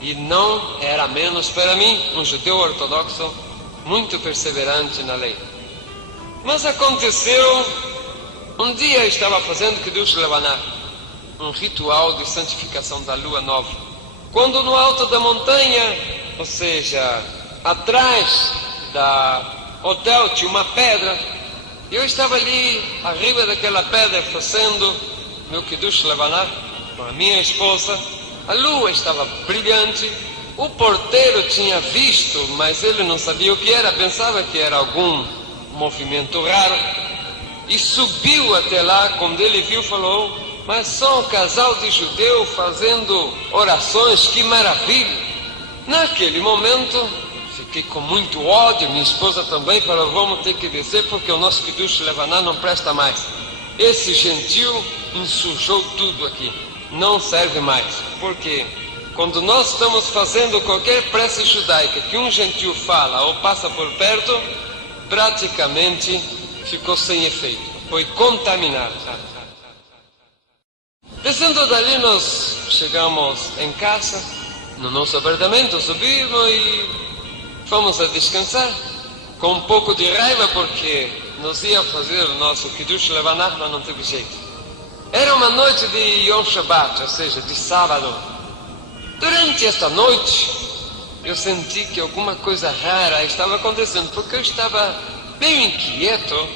E não era menos para mim, um judeu ortodoxo muito perseverante na lei. Mas aconteceu, um dia eu estava fazendo Kiddush Levaná, um ritual de santificação da lua nova. Quando no alto da montanha, ou seja, atrás da hotel tinha uma pedra, eu estava ali, arriba daquela pedra, fazendo meu Kiddush Levaná com a minha esposa. A lua estava brilhante, o porteiro tinha visto, mas ele não sabia o que era, pensava que era algum movimento raro. e subiu até lá. Quando ele viu, falou: mas só um casal de judeu fazendo orações, que maravilha! Naquele momento fiquei com muito ódio. Minha esposa também falou: vamos ter que descer porque o nosso Kiddush Levaná não presta mais. Esse gentil ensujou tudo aqui, não serve mais. Porque quando nós estamos fazendo qualquer prece judaica que um gentil fala ou passa por perto, praticamente ficou sem efeito, foi contaminado. Descendo dali, nós chegamos em casa, no nosso apartamento, subimos e fomos a descansar, com um pouco de raiva porque nós ia fazer o nosso Kiddush Levaná, mas não teve jeito. Era uma noite de Yom Shabbat, ou seja, de sábado. Durante esta noite, eu senti que alguma coisa rara estava acontecendo, porque eu estava bem inquieto,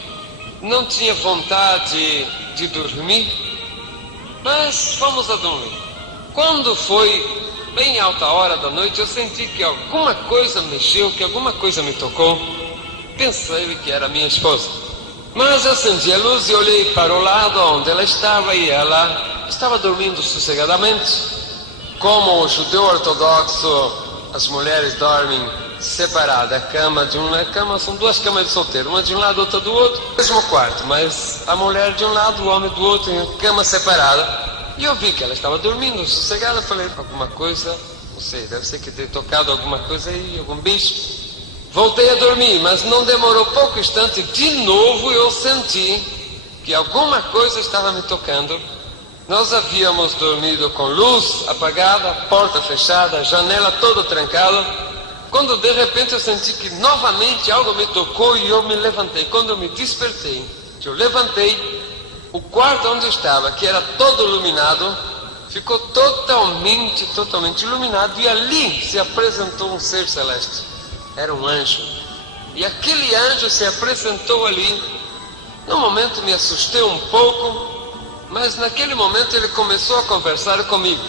não tinha vontade de dormir, mas fomos a dormir. Quando foi bem alta hora da noite, eu senti que alguma coisa mexeu, que alguma coisa me tocou. Pensei que era minha esposa, mas eu acendi a luz e olhei para o lado onde ela estava, e ela estava dormindo sossegadamente. Como o judeu ortodoxo, as mulheres dormem separadas. A cama são duas camas de solteiro, uma de um lado, outra do outro, mesmo quarto, mas a mulher de um lado, o homem do outro, em cama separada. E eu vi que ela estava dormindo sossegada. Falei: alguma coisa, não sei, deve ser que ter tocado alguma coisa aí, algum bicho. Voltei a dormir, mas não demorou pouco instante, de novo eu senti que alguma coisa estava me tocando. Nós havíamos dormido com luz apagada, porta fechada, janela toda trancada, quando de repente eu senti que novamente algo me tocou e eu me levantei. Quando eu me despertei, que eu levantei, o quarto onde eu estava, que era todo iluminado, ficou totalmente iluminado, e ali se apresentou um ser celeste. Era um anjo, e aquele anjo se apresentou ali. No momento me assustei um pouco, mas naquele momento ele começou a conversar comigo.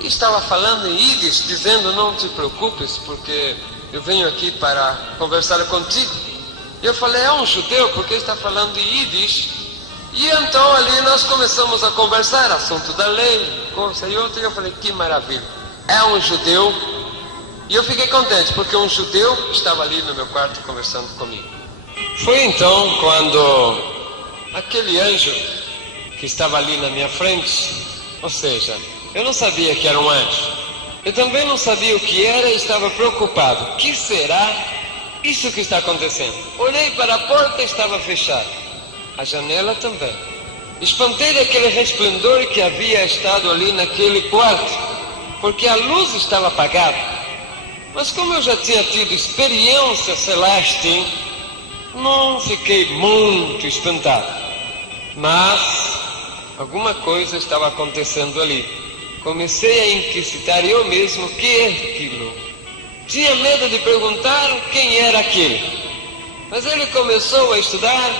E estava falando em Yiddish, dizendo: não te preocupes, porque eu venho aqui para conversar contigo. E eu falei: é um judeu, porque está falando em Yiddish. E então ali nós começamos a conversar, assunto da lei, coisa e outra. E eu falei: que maravilha, é um judeu. E eu fiquei contente, porque um judeu estava ali no meu quarto conversando comigo. Foi então quando aquele anjo que estava ali na minha frente, ou seja, eu não sabia que era um anjo, eu também não sabia o que era e estava preocupado. O que será isso que está acontecendo? Olhei para a porta, estava fechada, a janela também. Espantei daquele resplendor que havia estado ali naquele quarto, porque a luz estava apagada. Mas como eu já tinha tido experiência celeste, não fiquei muito espantado. Mas alguma coisa estava acontecendo ali. Comecei a inquisitar eu mesmo: o que é aquilo? Tinha medo de perguntar quem era aquele. Mas ele começou a estudar,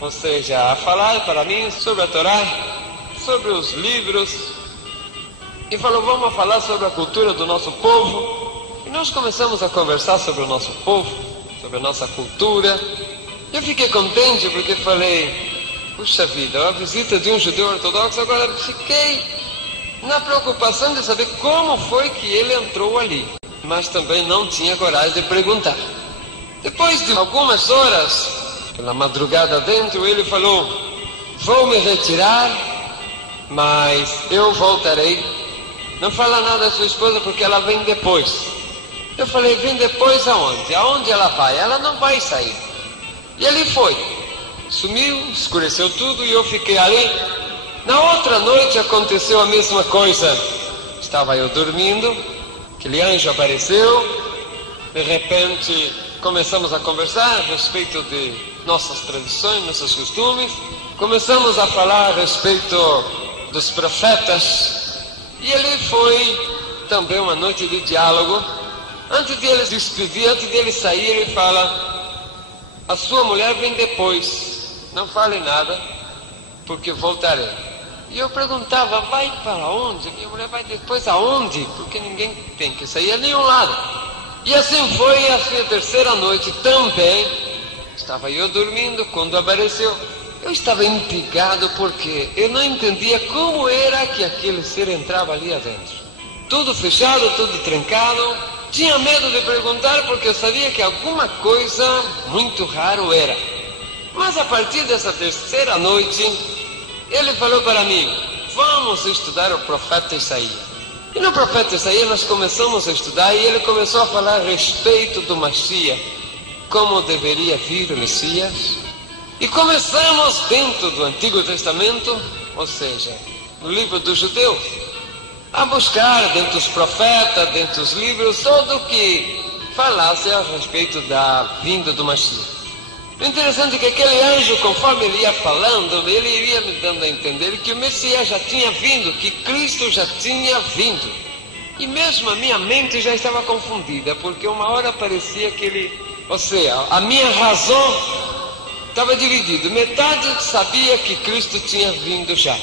ou seja, a falar para mim sobre a Torá, sobre os livros, e falou: vamos falar sobre a cultura do nosso povo. E nós começamos a conversar sobre o nosso povo, sobre a nossa cultura. Eu fiquei contente porque falei: puxa vida, a visita de um judeu ortodoxo. Agora fiquei na preocupação de saber como foi que ele entrou ali, mas também não tinha coragem de perguntar. Depois de algumas horas, pela madrugada dentro, ele falou: vou me retirar, mas eu voltarei. Não fala nada à sua esposa porque ela vem depois. Eu falei: vem depois aonde? Aonde ela vai? Ela não vai sair. E ele foi. Sumiu, escureceu tudo e eu fiquei ali. Na outra noite aconteceu a mesma coisa. Estava eu dormindo, aquele anjo apareceu. De repente começamos a conversar a respeito de nossas tradições, nossos costumes. Começamos a falar a respeito dos profetas. E ele foi também uma noite de diálogo. Antes de ele se despedir, antes de ele sair, ele fala: a sua mulher vem depois, não fale nada, porque voltarei. E eu perguntava: vai para onde? Minha mulher vai depois aonde? Porque ninguém tem que sair a nenhum lado. E assim foi a terceira noite também. Estava eu dormindo quando apareceu. Eu estava intrigado porque eu não entendia como era que aquele ser entrava ali adentro. Tudo fechado, tudo trancado. Tinha medo de perguntar porque eu sabia que alguma coisa muito raro era. Mas a partir dessa terceira noite, ele falou para mim: vamos estudar o profeta Isaías. E no profeta Isaías nós começamos a estudar e ele começou a falar a respeito do Mashiach, como deveria vir o Messias. E começamos dentro do Antigo Testamento, ou seja, no livro dos judeus, a buscar dentro dos profetas, dentro dos livros, tudo que falasse a respeito da vinda do Mashiach. O interessante é que aquele anjo, conforme ele ia falando, ele iria me dando a entender que o Messias já tinha vindo, que Cristo já tinha vindo. E mesmo a minha mente já estava confundida, porque uma hora parecia que ele, ou seja, a minha razão estava dividida. Metade sabia que Cristo tinha vindo já,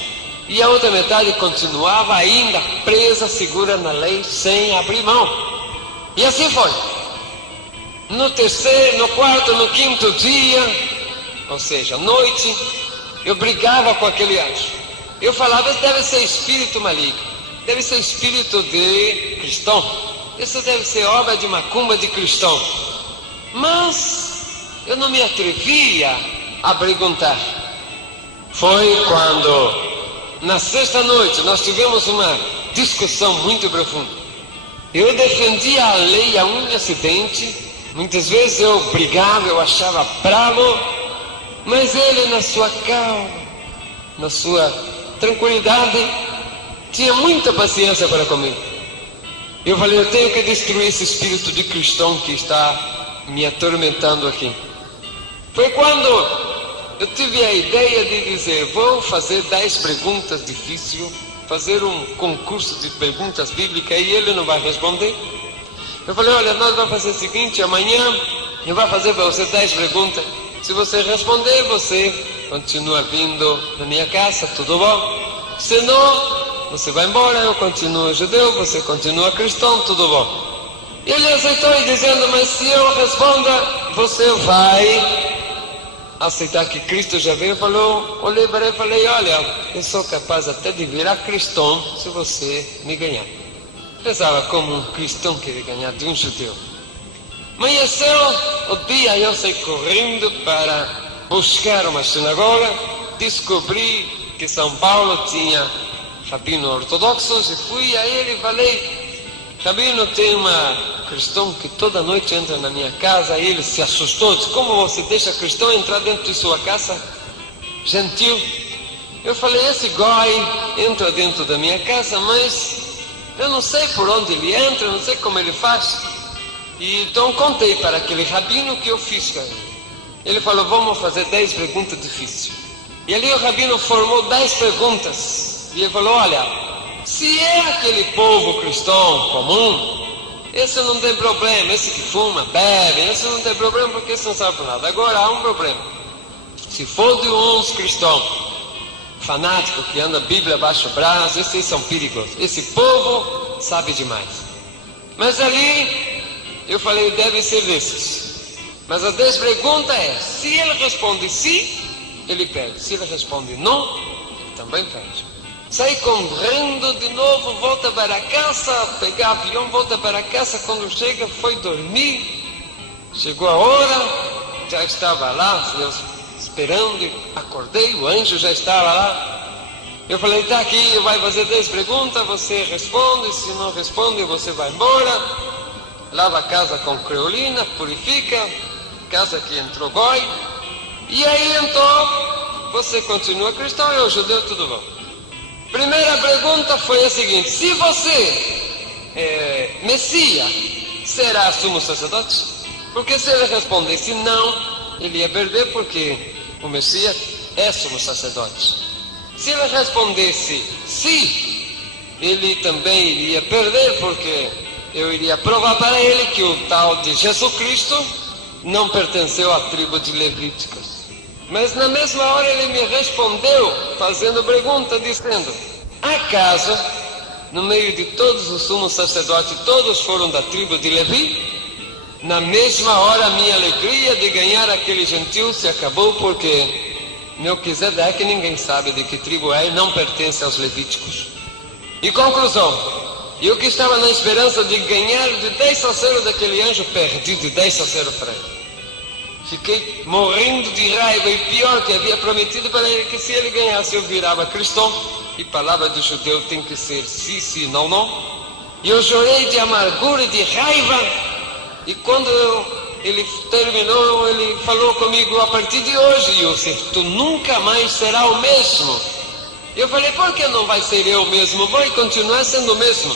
e a outra metade continuava ainda presa, segura na lei, sem abrir mão. E assim foi. No terceiro, no quarto, no quinto dia, ou seja, noite, eu brigava com aquele anjo. Eu falava: isso deve ser espírito maligno, deve ser espírito de cristão, isso deve ser obra de macumba de cristão. Mas eu não me atrevia a perguntar. Foi quando, na sexta noite, nós tivemos uma discussão muito profunda. Eu defendia a lei a unha e dente. Muitas vezes eu brigava, eu achava bravo, mas ele, na sua calma, na sua tranquilidade, tinha muita paciência para comigo. Eu falei: eu tenho que destruir esse espírito de cristão que está me atormentando aqui. Foi quando eu tive a ideia de dizer: vou fazer 10 perguntas difíceis, fazer um concurso de perguntas bíblicas e ele não vai responder. Eu falei: olha, nós vamos fazer o seguinte, amanhã eu vou fazer para você 10 perguntas. Se você responder, você continua vindo na minha casa, tudo bom? Se não, você vai embora, eu continuo judeu, você continua cristão, tudo bom? E ele aceitou e dizendo: mas se eu responda, você vai aceitar que Cristo já veio? Olhei para ele e falei: olha, eu sou capaz até de virar cristão se você me ganhar. Pensava como um cristão queria ganhar de um judeu. Amanheceu o dia e eu saí correndo para buscar uma sinagoga. Descobri que São Paulo tinha rabino ortodoxos e fui a ele e falei: rabino, tem uma cristão que toda noite entra na minha casa. E ele se assustou, disse: como você deixa cristão entrar dentro de sua casa? Gentil. Eu falei: esse goi entra dentro da minha casa, mas eu não sei por onde ele entra, não sei como ele faz. E então contei para aquele rabino que eu fiz com ele. Ele falou: vamos fazer 10 perguntas difíceis. E ali o rabino formou 10 perguntas. E ele falou: olha, se é aquele povo cristão comum, esse não tem problema. Esse que fuma, bebe, esse não tem problema porque esse não sabe por nada. Agora há um problema. Se for de uns cristãos fanáticos que andam a Bíblia abaixo do braço, esses são perigosos. Esse povo sabe demais. Mas ali eu falei: deve ser desses. Mas as 10 perguntas é: se ele responde sim, ele perde. Se ele responde não, ele também perde. Saí correndo de novo, volta para casa, pegar avião, volta para casa. Quando chega, foi dormir. Chegou a hora, já estava lá, Deus esperando, acordei, o anjo já estava lá. Eu falei: está aqui, vai fazer 10 perguntas, você responde, se não responde, você vai embora. Lava a casa com creolina, purifica, casa que entrou goi. E aí então, você continua cristão, eu judeu, tudo bom. Primeira pergunta foi a seguinte: se você Messias, será sumo sacerdote? Porque se ele respondesse não, ele ia perder, porque o Messias é sumo sacerdote. Se ele respondesse sim, ele também iria perder, porque eu iria provar para ele que o tal de Jesus Cristo não pertenceu à tribo de Levíticos. Mas na mesma hora ele me respondeu, fazendo pergunta, dizendo: acaso, no meio de todos os sumos sacerdotes, todos foram da tribo de Levi? Na mesma hora, a minha alegria de ganhar aquele gentil se acabou, porque Melquisedeque ninguém sabe de que tribo é e não pertence aos levíticos. E conclusão, eu que estava na esperança de ganhar de 10 saceros daquele anjo, perdi de 10 saceros para ele. Fiquei morrendo de raiva, e pior, que havia prometido para ele que se ele ganhasse eu virava cristão, e palavra do judeu tem que ser sim, sim, não, não. E eu chorei de amargura e de raiva, e quando ele terminou, ele falou comigo: a partir de hoje, Yosef, tu nunca mais será o mesmo. Eu falei: por que não vai ser eu mesmo? Vai continuar sendo o mesmo.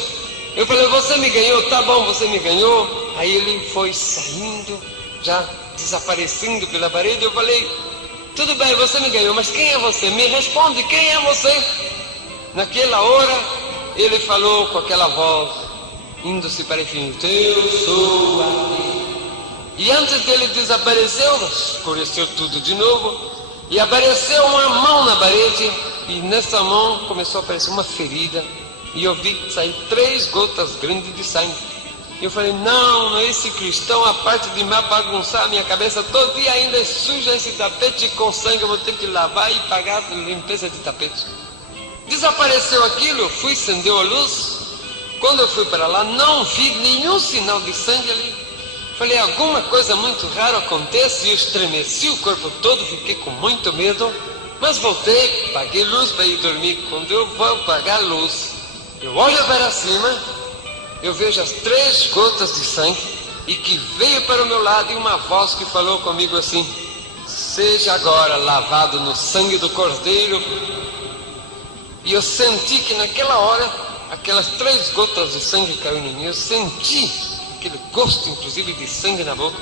Eu falei: você me ganhou, tá bom, você me ganhou. Aí ele foi saindo, já desaparecendo pela parede. Eu falei: tudo bem, você me ganhou, mas quem é você? Me responde, quem é você? Naquela hora ele falou com aquela voz, indo-se para o infinito: eu sou aqui. E antes dele desapareceu, escureceu tudo de novo, e apareceu uma mão na parede, e nessa mão começou a aparecer uma ferida, e eu vi sair 3 gotas grandes de sangue. Eu falei: não, esse cristão, a parte de me bagunçar a minha cabeça, todo dia ainda suja esse tapete com sangue, eu vou ter que lavar e pagar a limpeza de tapete. Desapareceu aquilo, fui, acendeu a luz. Quando eu fui para lá, não vi nenhum sinal de sangue ali. Falei: alguma coisa muito rara acontece, e eu estremeci o corpo todo, fiquei com muito medo, mas voltei, paguei luz para ir dormir. Quando eu vou apagar a luz, eu olho para cima, eu vejo as 3 gotas de sangue, e que veio para o meu lado, e uma voz que falou comigo assim: seja agora lavado no sangue do Cordeiro. E eu senti que naquela hora, aquelas 3 gotas de sangue caíram em mim, eu senti aquele gosto inclusive de sangue na boca,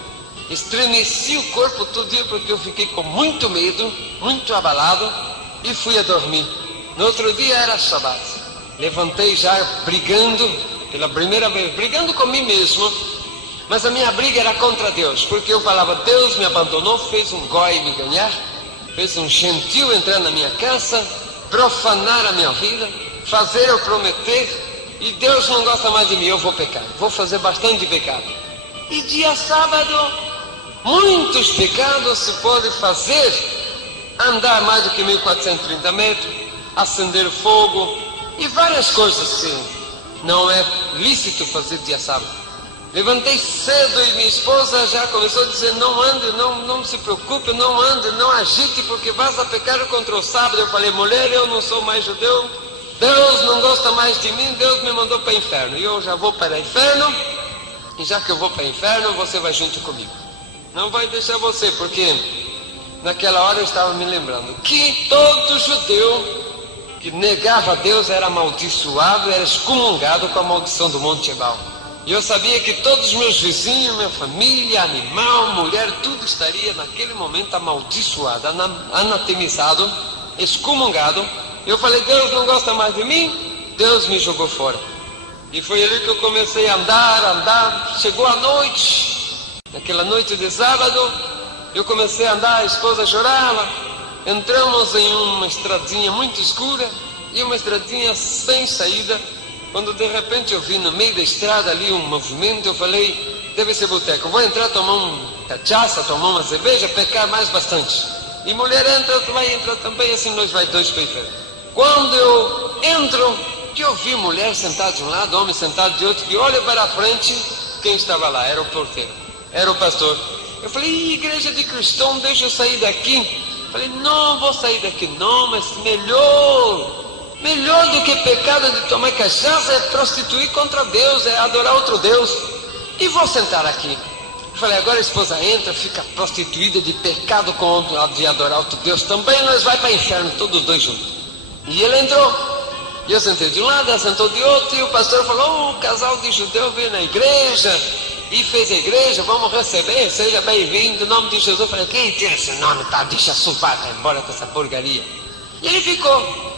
estremeci o corpo todo dia, porque eu fiquei com muito medo, muito abalado, e fui a dormir. No outro dia era Shabat, levantei já brigando, pela primeira vez, brigando com mim mesmo, mas a minha briga era contra Deus, porque eu falava: Deus me abandonou, fez um goi me ganhar, fez um gentil entrar na minha casa, profanar a minha vida, fazer eu prometer, e Deus não gosta mais de mim, eu vou pecar, vou fazer bastante pecado. E dia sábado, muitos pecados se pode fazer: andar mais do que 1430 metros, acender fogo, e várias coisas que não é lícito fazer dia sábado. Levantei cedo e minha esposa já começou a dizer: não ande, não se preocupe, não ande, não agite, porque vas a pecar contra o sábado. Eu falei: mulher, eu não sou mais judeu, Deus não gosta mais de mim, Deus me mandou para o inferno, e eu já vou para o inferno, e já que eu vou para o inferno, você vai junto comigo. Não vai deixar você, porque naquela hora eu estava me lembrando que todo judeu que negava a Deus era amaldiçoado, era excomungado com a maldição do Monte Ebal. E eu sabia que todos os meus vizinhos, minha família, animal, mulher, tudo estaria naquele momento amaldiçoado, anatemizado, excomungado. Eu falei: Deus não gosta mais de mim, Deus me jogou fora. E foi ali que eu comecei a andar. Chegou a noite, naquela noite de sábado, eu comecei a andar, a esposa chorava. Entramos em uma estradinha muito escura, e uma estradinha sem saída, quando de repente eu vi no meio da estrada ali um movimento. Eu falei: deve ser boteco, vou entrar, tomar cachaça, tomar uma cerveja, pecar mais bastante. E mulher entra, tu vai entrar também, assim nós vai 2 para o inferno. Quando eu entro, que eu vi mulher sentada de um lado, homem sentado de outro, que olha para a frente, quem estava lá? Era o porteiro, era o pastor. Eu falei: igreja de cristão, deixa eu sair daqui. Falei: não vou sair daqui não, mas melhor do que pecado de tomar cachaça é prostituir contra Deus, é adorar outro Deus, e vou sentar aqui. Falei: agora a esposa entra, fica prostituída de pecado de adorar outro Deus também, nós vai para o inferno, todos 2 juntos. E ele entrou, e eu sentei de um lado, ela sentou de outro, e o pastor falou: o casal de judeu veio na igreja, e fez a igreja, vamos receber, seja bem-vindo, em nome de Jesus. Eu falei: quem tem esse nome, tá? Deixa vai embora com essa porcaria. E ele ficou,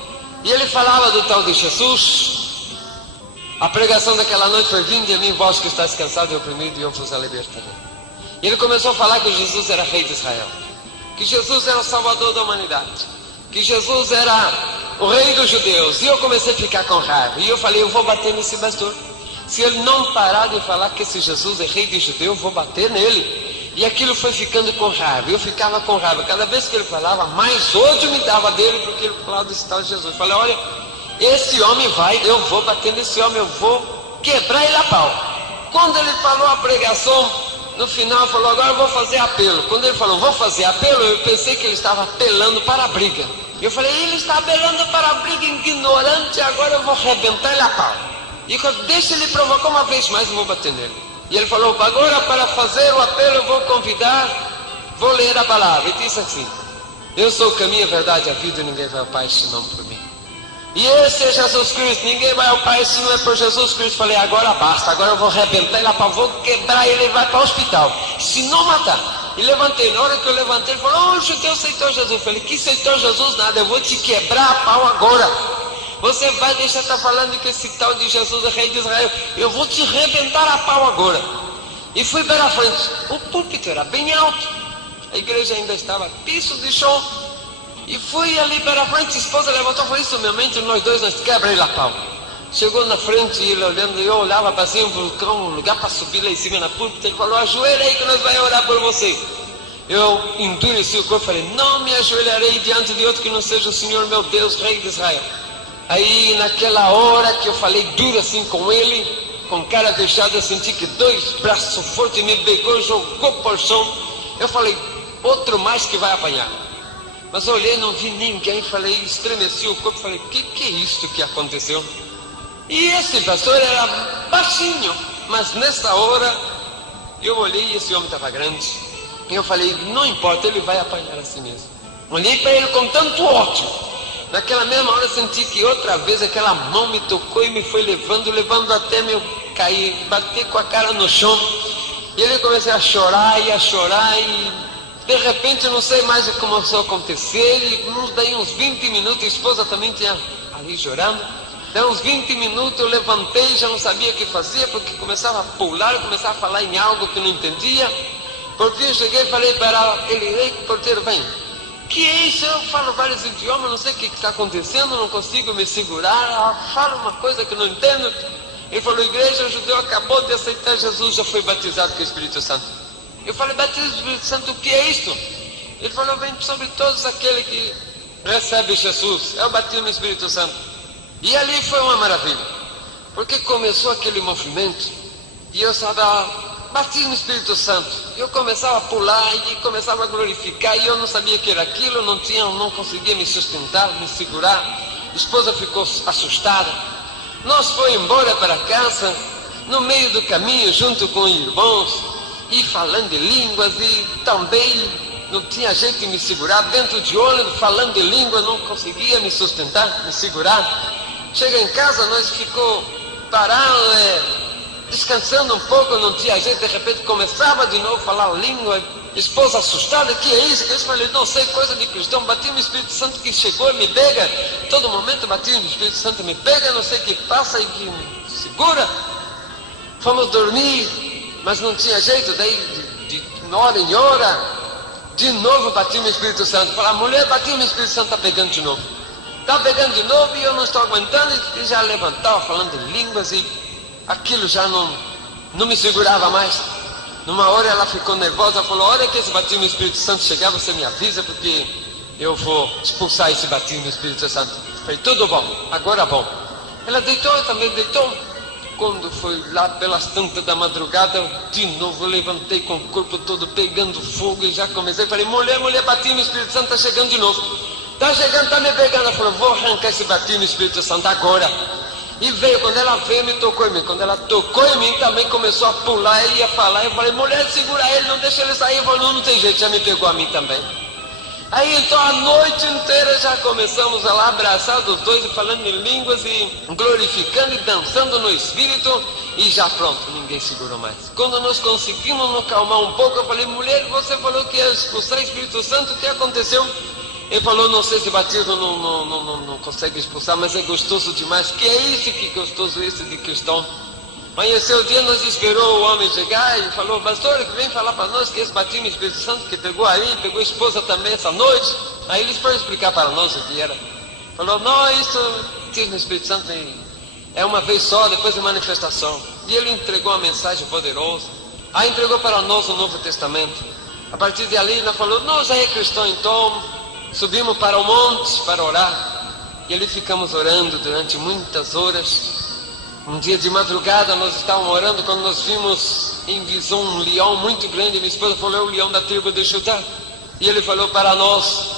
e ele falava do tal de Jesus. A pregação daquela noite foi: vinde a mim, vós que estáis cansados e oprimidos, e eu vos libertarei. E ele começou a falar que Jesus era rei de Israel, que Jesus era o salvador da humanidade, que Jesus era o rei dos judeus. E eu comecei a ficar com raiva, e eu falei: eu vou bater nesse pastor. Se ele não parar de falar que esse Jesus é rei de judeu, eu vou bater nele. E aquilo foi ficando com raiva. Eu ficava com raiva. Cada vez que ele falava, mais ódio me dava dele, porque ele falava desse tal de Jesus. Eu falei, olha, esse homem vai, eu vou bater nesse homem, eu vou quebrar ele a pau. Quando ele falou a pregação, no final ele falou, agora eu vou fazer apelo. Quando ele falou, vou fazer apelo, eu pensei que ele estava apelando para a briga. Eu falei, ele está apelando para a briga, ignorante, agora eu vou arrebentar ele a pau. E deixa ele provocar uma vez mais, eu vou bater nele. E ele falou, agora para fazer o apelo eu vou convidar, vou ler a palavra. E disse assim, eu sou o caminho, a verdade e a vida, e ninguém vai ao Pai senão por mim. E esse é Jesus Cristo, ninguém vai ao Pai se não é por Jesus Cristo. Falei, agora basta, agora eu vou arrebentar ele, vou quebrar ele, ele vai para o hospital, se não matar. E levantei, na hora que eu levantei, ele falou, o judeu aceitou Jesus. Eu falei, que aceitou Jesus nada, eu vou te quebrar a pau agora. Você vai deixar de estar falando que esse tal de Jesus é rei de Israel. Eu vou te arrebentar a pau agora. E fui para a frente. O púlpito era bem alto. A igreja ainda estava piso de chão. E fui ali para a frente. A esposa levantou e falou, isso mesmo, entre nós dois, nós quebra ele a pau. Chegou na frente, ele olhando, eu olhava para cima, um lugar para subir lá em cima na púlpito. Ele falou, ajoelha aí que nós vamos orar por você. Eu endureci o corpo e falei, não me ajoelharei diante de outro que não seja o Senhor meu Deus, rei de Israel. Aí naquela hora que eu falei duro assim com ele, com cara fechada, eu senti que dois braços fortes me pegou, jogou por chão. Eu falei, outro mais que vai apanhar. Mas eu olhei, não vi ninguém, falei, estremeci o corpo, falei, que é isto que aconteceu? E esse pastor era baixinho, mas nessa hora eu olhei e esse homem estava grande. E eu falei, não importa, ele vai apanhar assim mesmo. Olhei para ele com tanto ódio. Naquela mesma hora eu senti que outra vez aquela mão me tocou e me foi levando até me cair, bater com a cara no chão. E ele começou a chorar e de repente eu não sei mais o que começou a acontecer. E daí uns 20 minutos, a esposa também tinha ali chorando. Daí uns 20 minutos eu levantei, já não sabia o que fazer, porque começava a pular, começava a falar em algo que não entendia. Por fim eu cheguei e falei para ele, ei porteiro, vem. Que é isso? Eu falo vários idiomas, não sei o que está acontecendo, não consigo me segurar, falo uma coisa que não entendo. Ele falou, igreja, o judeu acabou de aceitar Jesus, já foi batizado com o Espírito Santo. Eu falei, batismo do Espírito Santo, o que é isto? Ele falou, vem sobre todos aqueles que recebem Jesus, é o batismo do Espírito Santo. E ali foi uma maravilha, porque começou aquele movimento, e eu estava... batismo no Espírito Santo. Eu começava a pular e começava a glorificar e eu não sabia o que era aquilo, não conseguia me sustentar, me segurar. A esposa ficou assustada. Nós fomos embora para casa, no meio do caminho, junto com os irmãos, e falando de línguas, e também não tinha jeito de me segurar. Dentro de ônibus, falando de língua, não conseguia me sustentar, me segurar. Chega em casa, nós ficou parados, descansando um pouco, não tinha jeito, de repente começava de novo a falar língua, esposa assustada, que é isso? Eu falei, não sei, coisa de cristão, batismo no Espírito Santo que chegou e me pega, todo momento batismo no Espírito Santo me pega, não sei o que passa e que me segura. Fomos dormir, mas não tinha jeito, daí de hora em hora, de novo batismo no Espírito Santo. Falei, a mulher batismo no Espírito Santo está pegando de novo. Está pegando de novo e eu não estou aguentando, e já levantava falando em línguas e aquilo já não me segurava mais. Numa hora ela ficou nervosa, falou, olha que esse batismo no Espírito Santo chegar, você me avisa, porque eu vou expulsar esse batismo no Espírito Santo. Falei, tudo bom, agora bom. Ela deitou, eu também deitou. Quando foi lá pelas tantas da madrugada, de novo levantei com o corpo todo pegando fogo e já comecei, falei, mulher, batismo no Espírito Santo está chegando de novo. Está chegando, está me pegando. Ela falou, vou arrancar esse batismo no Espírito Santo agora. E veio, quando ela veio, me tocou em mim. Quando ela tocou em mim, também começou a pular, ele ia falar. Eu falei, mulher, segura ele, não deixa ele sair. Eu falei, não tem jeito, já me pegou a mim também. Aí então a noite inteira já começamos a lá abraçar os dois e falando em línguas e glorificando e dançando no Espírito. E já pronto, ninguém segurou mais. Quando nós conseguimos nos acalmar um pouco, eu falei, mulher, você falou que ia expulsar o Espírito Santo, o que aconteceu? Ele falou, não sei se batismo não consegue expulsar, mas é gostoso demais. Que é isso, que gostoso esse de cristão. Amanheceu o dia, nós esperou o homem chegar e falou, pastor, vem falar para nós que esse batismo no Espírito Santo que pegou aí, pegou a esposa também essa noite. Aí eles foram explicar para nós o que era. Falou, não, isso batismo no Espírito Santo é uma vez só, depois de manifestação. E ele entregou uma mensagem poderosa. Aí entregou para nós o Novo Testamento. A partir de ali, nós falou, nós já é cristão, então subimos para o monte para orar. E ali ficamos orando durante muitas horas. Um dia de madrugada nós estávamos orando quando nós vimos em visão um leão muito grande. Minha esposa falou, é o leão da tribo de Judá. E ele falou para nós,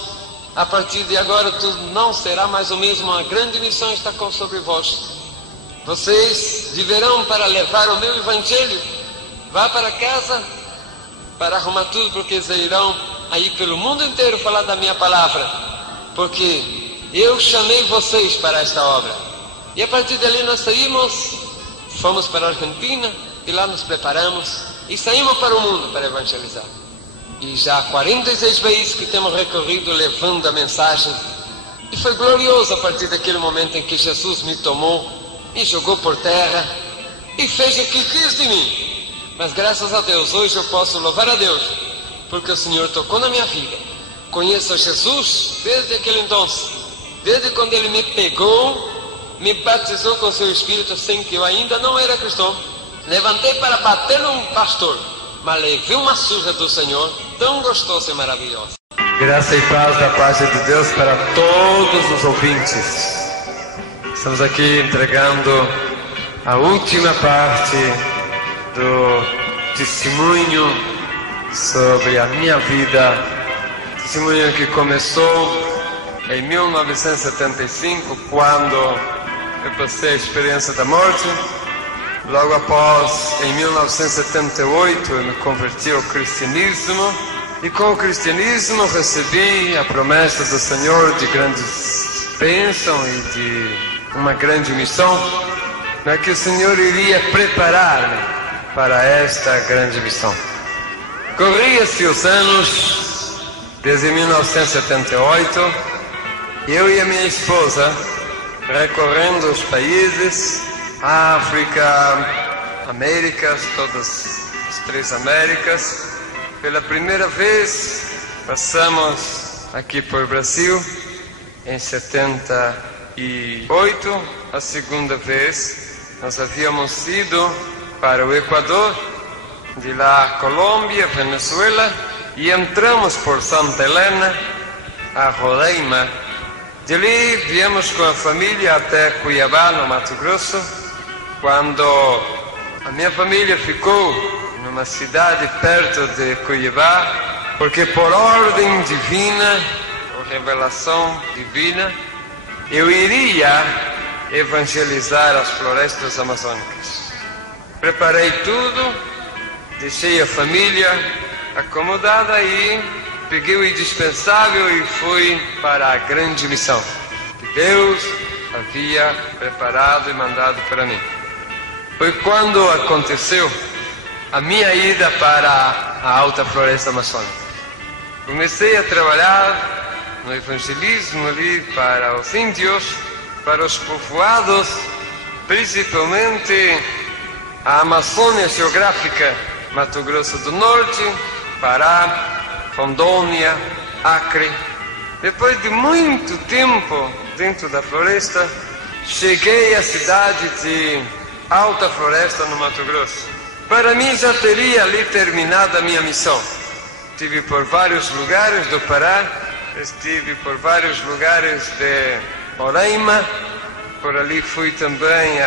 a partir de agora tudo não será mais o mesmo, uma grande missão está sobre vós. Vocês viverão para levar o meu evangelho. Vá para casa para arrumar tudo, porque eles irão aí pelo mundo inteiro falar da minha palavra, porque eu chamei vocês para esta obra. E a partir dali nós saímos, fomos para a Argentina e lá nos preparamos e saímos para o mundo para evangelizar. E já há 46 países que temos recorrido levando a mensagem. E foi glorioso a partir daquele momento em que Jesus me tomou, me jogou por terra e fez o que quis de mim. Mas graças a Deus, hoje eu posso louvar a Deus, porque o Senhor tocou na minha vida. Conheço Jesus desde aquele então, desde quando Ele me pegou, me batizou com seu Espírito, sem que eu ainda não era cristão. Levantei para bater num pastor, mas levei uma surra do Senhor, tão gostosa e maravilhosa. Graça e paz da parte de Deus para todos os ouvintes. Estamos aqui entregando a última parte do testemunho sobre a minha vida. Testemunho que começou em 1975, quando eu passei a experiência da morte. Logo após, em 1978, eu me converti ao cristianismo. E com o cristianismo recebi a promessa do Senhor de grandes bênçãos e de uma grande missão, né, que o Senhor iria preparar-me para esta grande missão. Corria-se os anos, desde 1978, eu e a minha esposa recorrendo os países, África, Américas, todas as 3 Américas. Pela primeira vez passamos aqui por Brasil em 78. A segunda vez nós havíamos ido para o Equador, de lá Colômbia, Venezuela, e entramos por Santa Helena a Roraima. De ali viemos com a família até Cuiabá, no Mato Grosso. Quando a minha família ficou numa cidade perto de Cuiabá, porque por ordem divina, ou revelação divina, eu iria evangelizar as florestas amazônicas. Preparei tudo, deixei a família acomodada e peguei o indispensável e fui para a grande missão que Deus havia preparado e mandado para mim. Foi quando aconteceu a minha ida para a Alta Floresta Amazônica. Comecei a trabalhar no evangelismo ali para os índios, para os povoados, principalmente a Amazônia geográfica, Mato Grosso do Norte, Pará, Rondônia, Acre. Depois de muito tempo dentro da floresta, cheguei à cidade de Alta Floresta, no Mato Grosso. Para mim já teria ali terminado a minha missão. Estive por vários lugares do Pará, estive por vários lugares de Roraima, por ali fui também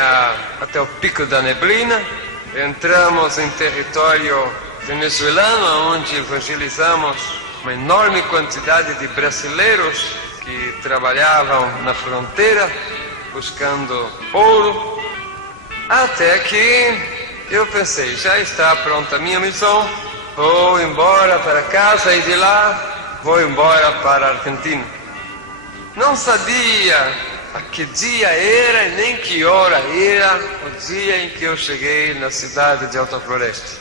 até o Pico da Neblina. Entramos em território venezuelano, onde evangelizamos uma enorme quantidade de brasileiros que trabalhavam na fronteira buscando ouro. Até que eu pensei, já está pronta a minha missão, vou embora para casa e de lá vou embora para a Argentina. Não sabia a que dia era e nem que hora era o dia em que eu cheguei na cidade de Alta Floresta.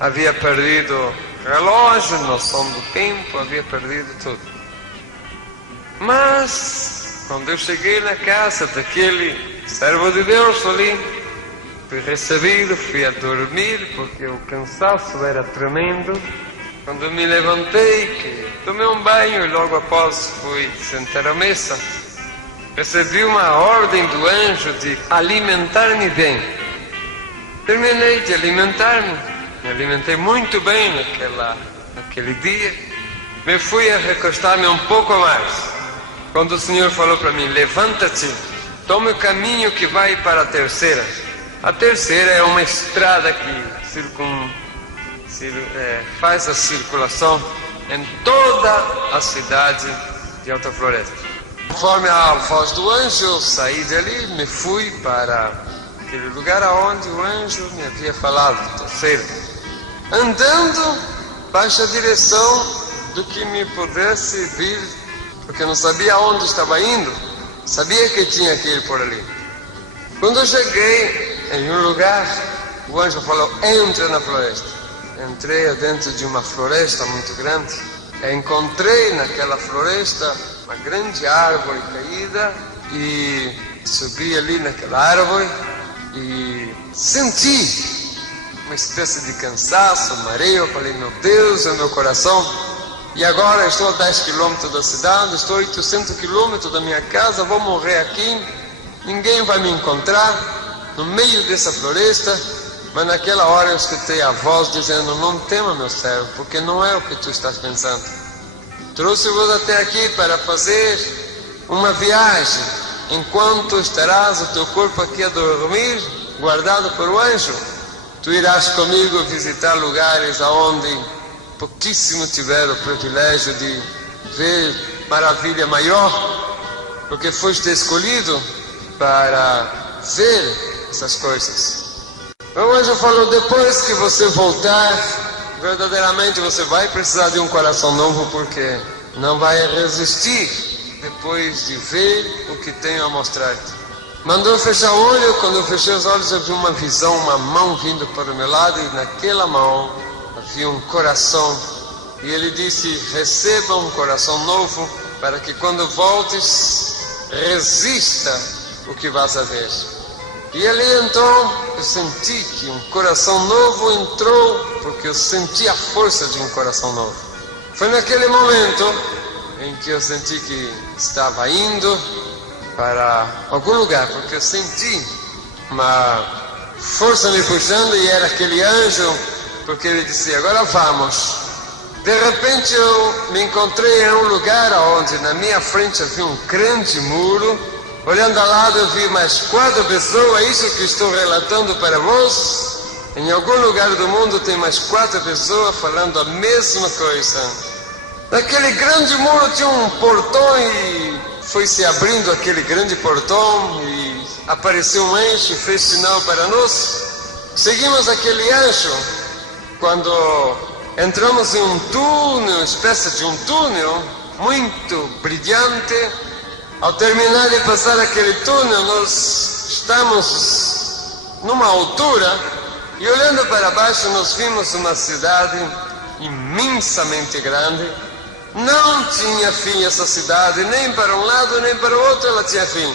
Havia perdido relógio, noção do tempo, havia perdido tudo. Mas, quando eu cheguei na casa daquele servo de Deus ali, fui recebido, fui a dormir, porque o cansaço era tremendo. Quando me levantei, que tomei um banho e logo após fui sentar à mesa, recebi uma ordem do anjo de alimentar-me bem. Terminei de alimentar-me me alimentei muito bem naquele dia. Me fui a recostar-me um pouco mais, quando o Senhor falou para mim: levanta-te, tome o caminho que vai para a terceira. A terceira é uma estrada que faz a circulação em toda a cidade de Alta Floresta. Conforme a voz do anjo, eu saí dali, me fui para aquele lugar aonde o anjo me havia falado, terceira, andando baixa a direção do que me pudesse vir, porque eu não sabia aonde estava indo, sabia que tinha que ir por ali. Quando eu cheguei em um lugar, o anjo falou: entra na floresta. Entrei dentro de uma floresta muito grande. Encontrei naquela floresta uma grande árvore caída e subi ali naquela árvore e senti uma espécie de cansaço, mareo. Eu falei: meu Deus, é meu coração. E agora estou a 10 quilômetros da cidade, estou a 800 quilômetros da minha casa, vou morrer aqui, ninguém vai me encontrar no meio dessa floresta. Mas naquela hora eu escutei a voz dizendo: não tema, meu servo, porque não é o que tu estás pensando. Trouxe-vos até aqui para fazer uma viagem, enquanto estarás o teu corpo aqui a dormir, guardado por o anjo. Tu irás comigo visitar lugares aonde pouquíssimo tiveram o privilégio de ver maravilha maior, porque foste escolhido para ver essas coisas. O anjo falou: depois que você voltar, verdadeiramente você vai precisar de um coração novo, porque não vai resistir depois de ver o que tenho a mostrar-te. Mandou fechar o olho. Quando eu fechei os olhos, eu vi uma visão, uma mão vindo para o meu lado, e naquela mão havia um coração. E ele disse: receba um coração novo, para que quando voltes, resista o que vas a ver. E ali então eu senti que um coração novo entrou, porque eu senti a força de um coração novo. Foi naquele momento em que eu senti que estava indo para algum lugar, porque eu senti uma força me puxando, e era aquele anjo, porque ele disse: agora vamos. De repente eu me encontrei em um lugar onde na minha frente havia um grande muro. Olhando ao lado, eu vi mais 4 pessoas. Isso que estou relatando para vós. Em algum lugar do mundo tem mais 4 pessoas falando a mesma coisa. Naquele grande muro tinha um portão, e foi se abrindo aquele grande portão e apareceu um anjo e fez sinal para nós. Seguimos aquele anjo. Quando entramos em um túnel, uma espécie de um túnel muito brilhante. Ao terminar de passar aquele túnel, nós estamos numa altura, e olhando para baixo nós vimos uma cidade imensamente grande. Não tinha fim essa cidade, nem para um lado nem para o outro ela tinha fim.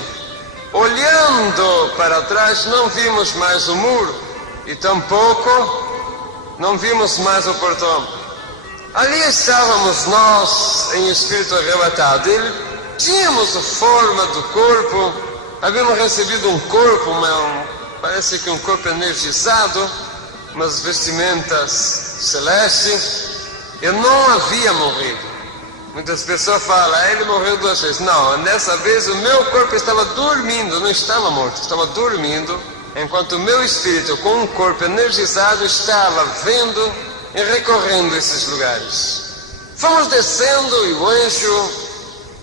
Olhando para trás, não vimos mais o muro, e tampouco não vimos mais o portão. Ali estávamos nós em espírito arrebatado. Tínhamos a forma do corpo, havíamos recebido um corpo, parece que um corpo energizado, umas vestimentas celestes. Eu não havia morrido. Muitas pessoas falam: ele morreu 2 vezes. Não, dessa vez o meu corpo estava dormindo, não estava morto, estava dormindo, enquanto o meu espírito, com um corpo energizado, estava vendo e recorrendo esses lugares. Fomos descendo, e o anjo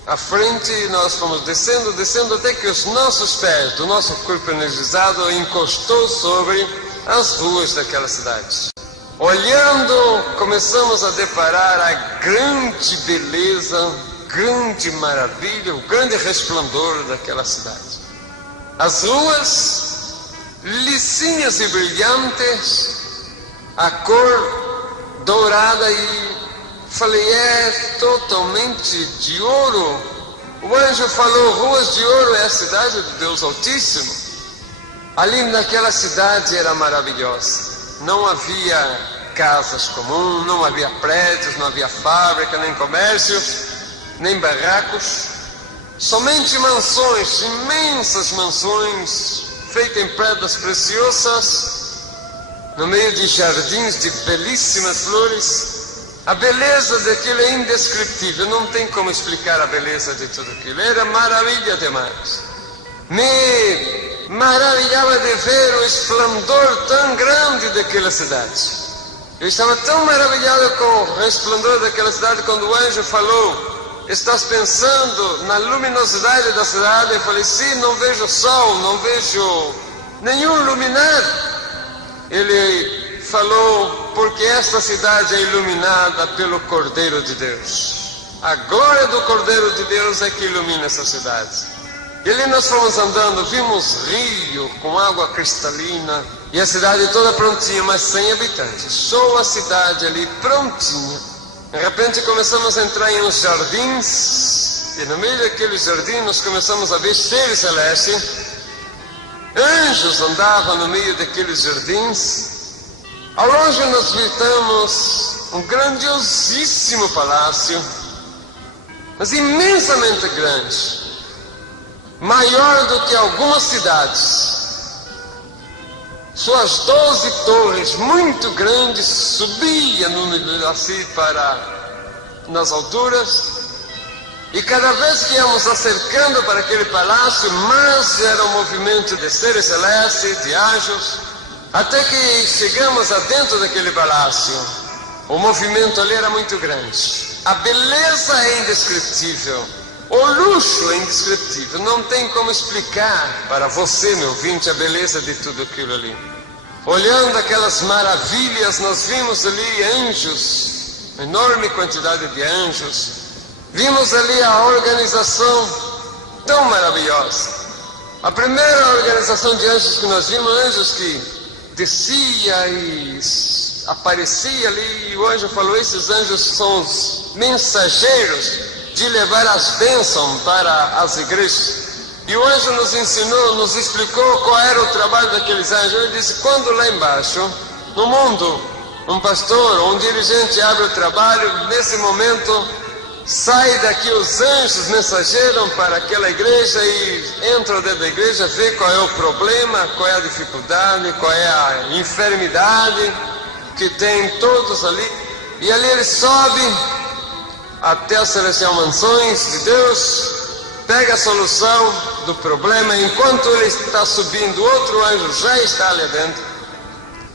à frente, nós fomos descendo até que os nossos pés, do nosso corpo energizado, encostou sobre as ruas daquela cidade. Olhando, começamos a deparar a grande beleza, grande maravilha, o grande resplandor daquela cidade. As ruas lisinhas e brilhantes, a cor dourada, e falei: é totalmente de ouro. O anjo falou: ruas de ouro é a cidade de Deus Altíssimo. Ali naquela cidade era maravilhosa. Não havia casas comuns, não havia prédios, não havia fábrica, nem comércios, nem barracos. Somente mansões, imensas mansões, feitas em pedras preciosas, no meio de jardins de belíssimas flores. A beleza daquilo é indescritível, não tem como explicar a beleza de tudo aquilo. Era maravilha demais. Me maravilhava de ver o esplendor tão grande daquela cidade. Eu estava tão maravilhado com o esplendor daquela cidade quando o anjo falou: estás pensando na luminosidade da cidade? Eu falei: sim, não vejo sol, não vejo nenhum luminar. Ele falou: porque esta cidade é iluminada pelo Cordeiro de Deus. A glória do Cordeiro de Deus é que ilumina essa cidade. E ali nós fomos andando, vimos rio com água cristalina e a cidade toda prontinha, mas sem habitantes. Só a cidade ali prontinha. De repente começamos a entrar em uns jardins e no meio daqueles jardins nós começamos a ver seres celestes. Anjos andavam no meio daqueles jardins. Ao longe nós visitamos um grandiosíssimo palácio, mas imensamente grande, maior do que algumas cidades. Suas 12 torres muito grandes subiam assim nas alturas. E cada vez que íamos acercando para aquele palácio, mais era um movimento de seres celestes, de anjos, até que chegamos adentro daquele palácio. O movimento ali era muito grande. A beleza é indescritível. O luxo é indescritível. Não tem como explicar para você, meu ouvinte, a beleza de tudo aquilo ali. Olhando aquelas maravilhas, nós vimos ali anjos, uma enorme quantidade de anjos. Vimos ali a organização tão maravilhosa. A primeira organização de anjos que nós vimos, anjos que descia e aparecia ali, e o anjo falou: esses anjos são os mensageiros de levar as bênçãos para as igrejas. E o anjo nos ensinou, nos explicou qual era o trabalho daqueles anjos. Ele disse: quando lá embaixo, no mundo, um pastor ou um dirigente abre o trabalho, nesse momento sai daqui os anjos mensageiros para aquela igreja e entram dentro da igreja, vê qual é o problema, qual é a dificuldade, qual é a enfermidade que tem todos ali. E ali ele sobe até as celestiais mansões de Deus, pega a solução do problema. Enquanto ele está subindo, outro anjo já está ali dentro.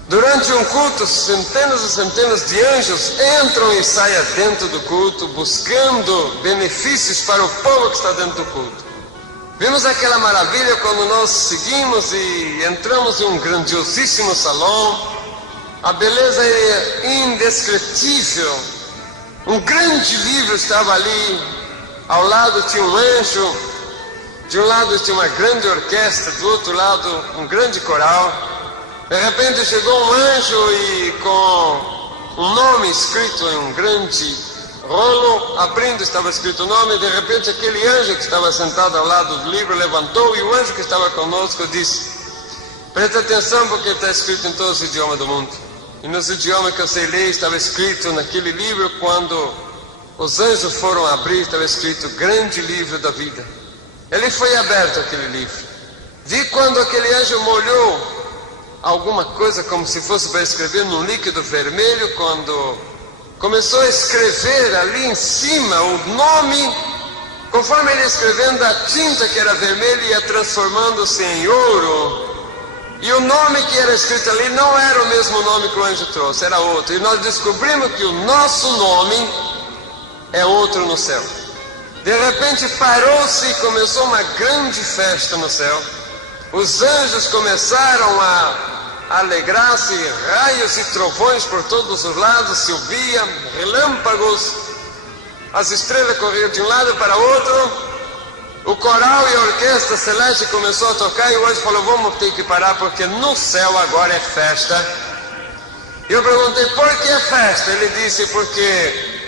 Durante um culto, centenas e centenas de anjos entram e saem dentro do culto, buscando benefícios para o povo que está dentro do culto. Vimos aquela maravilha quando nós seguimos e entramos em um grandiosíssimo salão. A beleza é indescritível. Um grande livro estava ali, ao lado tinha um anjo, de um lado tinha uma grande orquestra, do outro lado um grande coral. De repente chegou um anjo e com um nome escrito em um grande rolo, abrindo estava escrito o nome. De repente aquele anjo que estava sentado ao lado do livro levantou, e o anjo que estava conosco disse: presta atenção, porque está escrito em todos os idiomas do mundo. E nos idiomas que eu sei ler estava escrito naquele livro. Quando os anjos foram abrir, estava escrito: grande livro da vida. Ele foi aberto aquele livro. Vi quando aquele anjo molhou alguma coisa como se fosse para escrever num líquido vermelho. Quando começou a escrever ali em cima o nome, conforme ele ia escrevendo, a tinta que era vermelha ia transformando-se em ouro. E o nome que era escrito ali não era o mesmo nome que o anjo trouxe, era outro. E nós descobrimos que o nosso nome é outro no céu. De repente parou-se e começou uma grande festa no céu. Os anjos começaram a alegrar-se, raios e trovões por todos os lados se ouviam, relâmpagos, as estrelas corriam de um lado para outro. O coral e a orquestra celeste começou a tocar, e o anjo falou: vamos ter que parar, porque no céu agora é festa. Eu perguntei: por que é festa? Ele disse: porque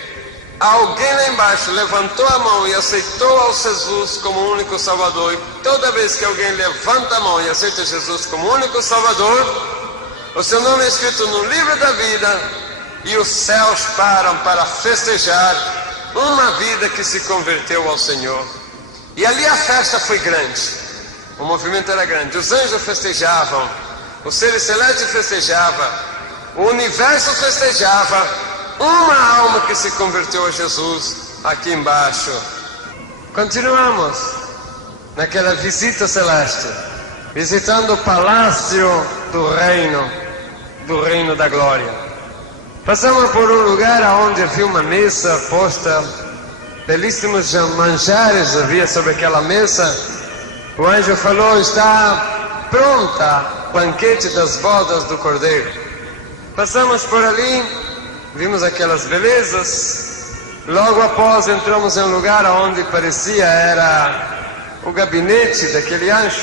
alguém lá embaixo levantou a mão e aceitou ao Jesus como único Salvador. E toda vez que alguém levanta a mão e aceita Jesus como único Salvador, o seu nome é escrito no livro da vida, e os céus param para festejar uma vida que se converteu ao Senhor. E ali a festa foi grande, o movimento era grande, os anjos festejavam, Os seres celestes festejavam, o universo festejava, uma alma que se converteu a Jesus aqui embaixo. Continuamos naquela visita celeste, visitando o palácio do reino da glória. Passamos por um lugar onde havia uma mesa posta, belíssimos manjares havia sobre aquela mesa. O anjo falou: está pronta o banquete das bodas do Cordeiro. Passamos por ali, vimos aquelas belezas. Logo após entramos em um lugar onde parecia era o gabinete daquele anjo.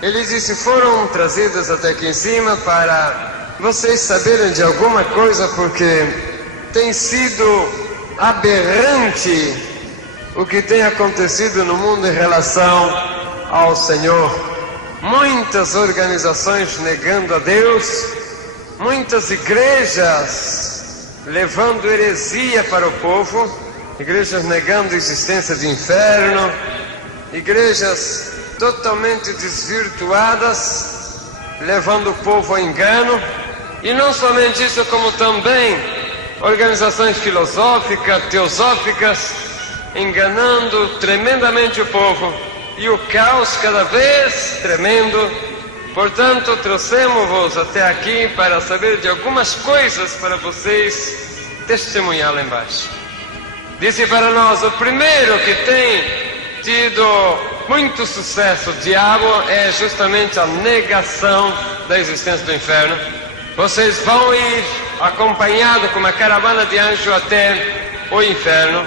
Ele disse: foram trazidos até aqui em cima para vocês saberem de alguma coisa, porque tem sido aberrante o que tem acontecido no mundo em relação ao Senhor. Muitas organizações negando a Deus, muitas igrejas levando heresia para o povo, igrejas negando a existência de inferno, igrejas totalmente desvirtuadas, levando o povo ao engano. E não somente isso, como também organizações filosóficas, teosóficas, enganando tremendamente o povo, e o caos cada vez tremendo. Portanto, trouxemos-vos até aqui para saber de algumas coisas para vocês testemunhar lá embaixo. Disse para nós: o primeiro que tem tido muito sucesso, o diabo, é justamente a negação da existência do inferno. Vocês vão ir acompanhado com uma caravana de anjos até o inferno,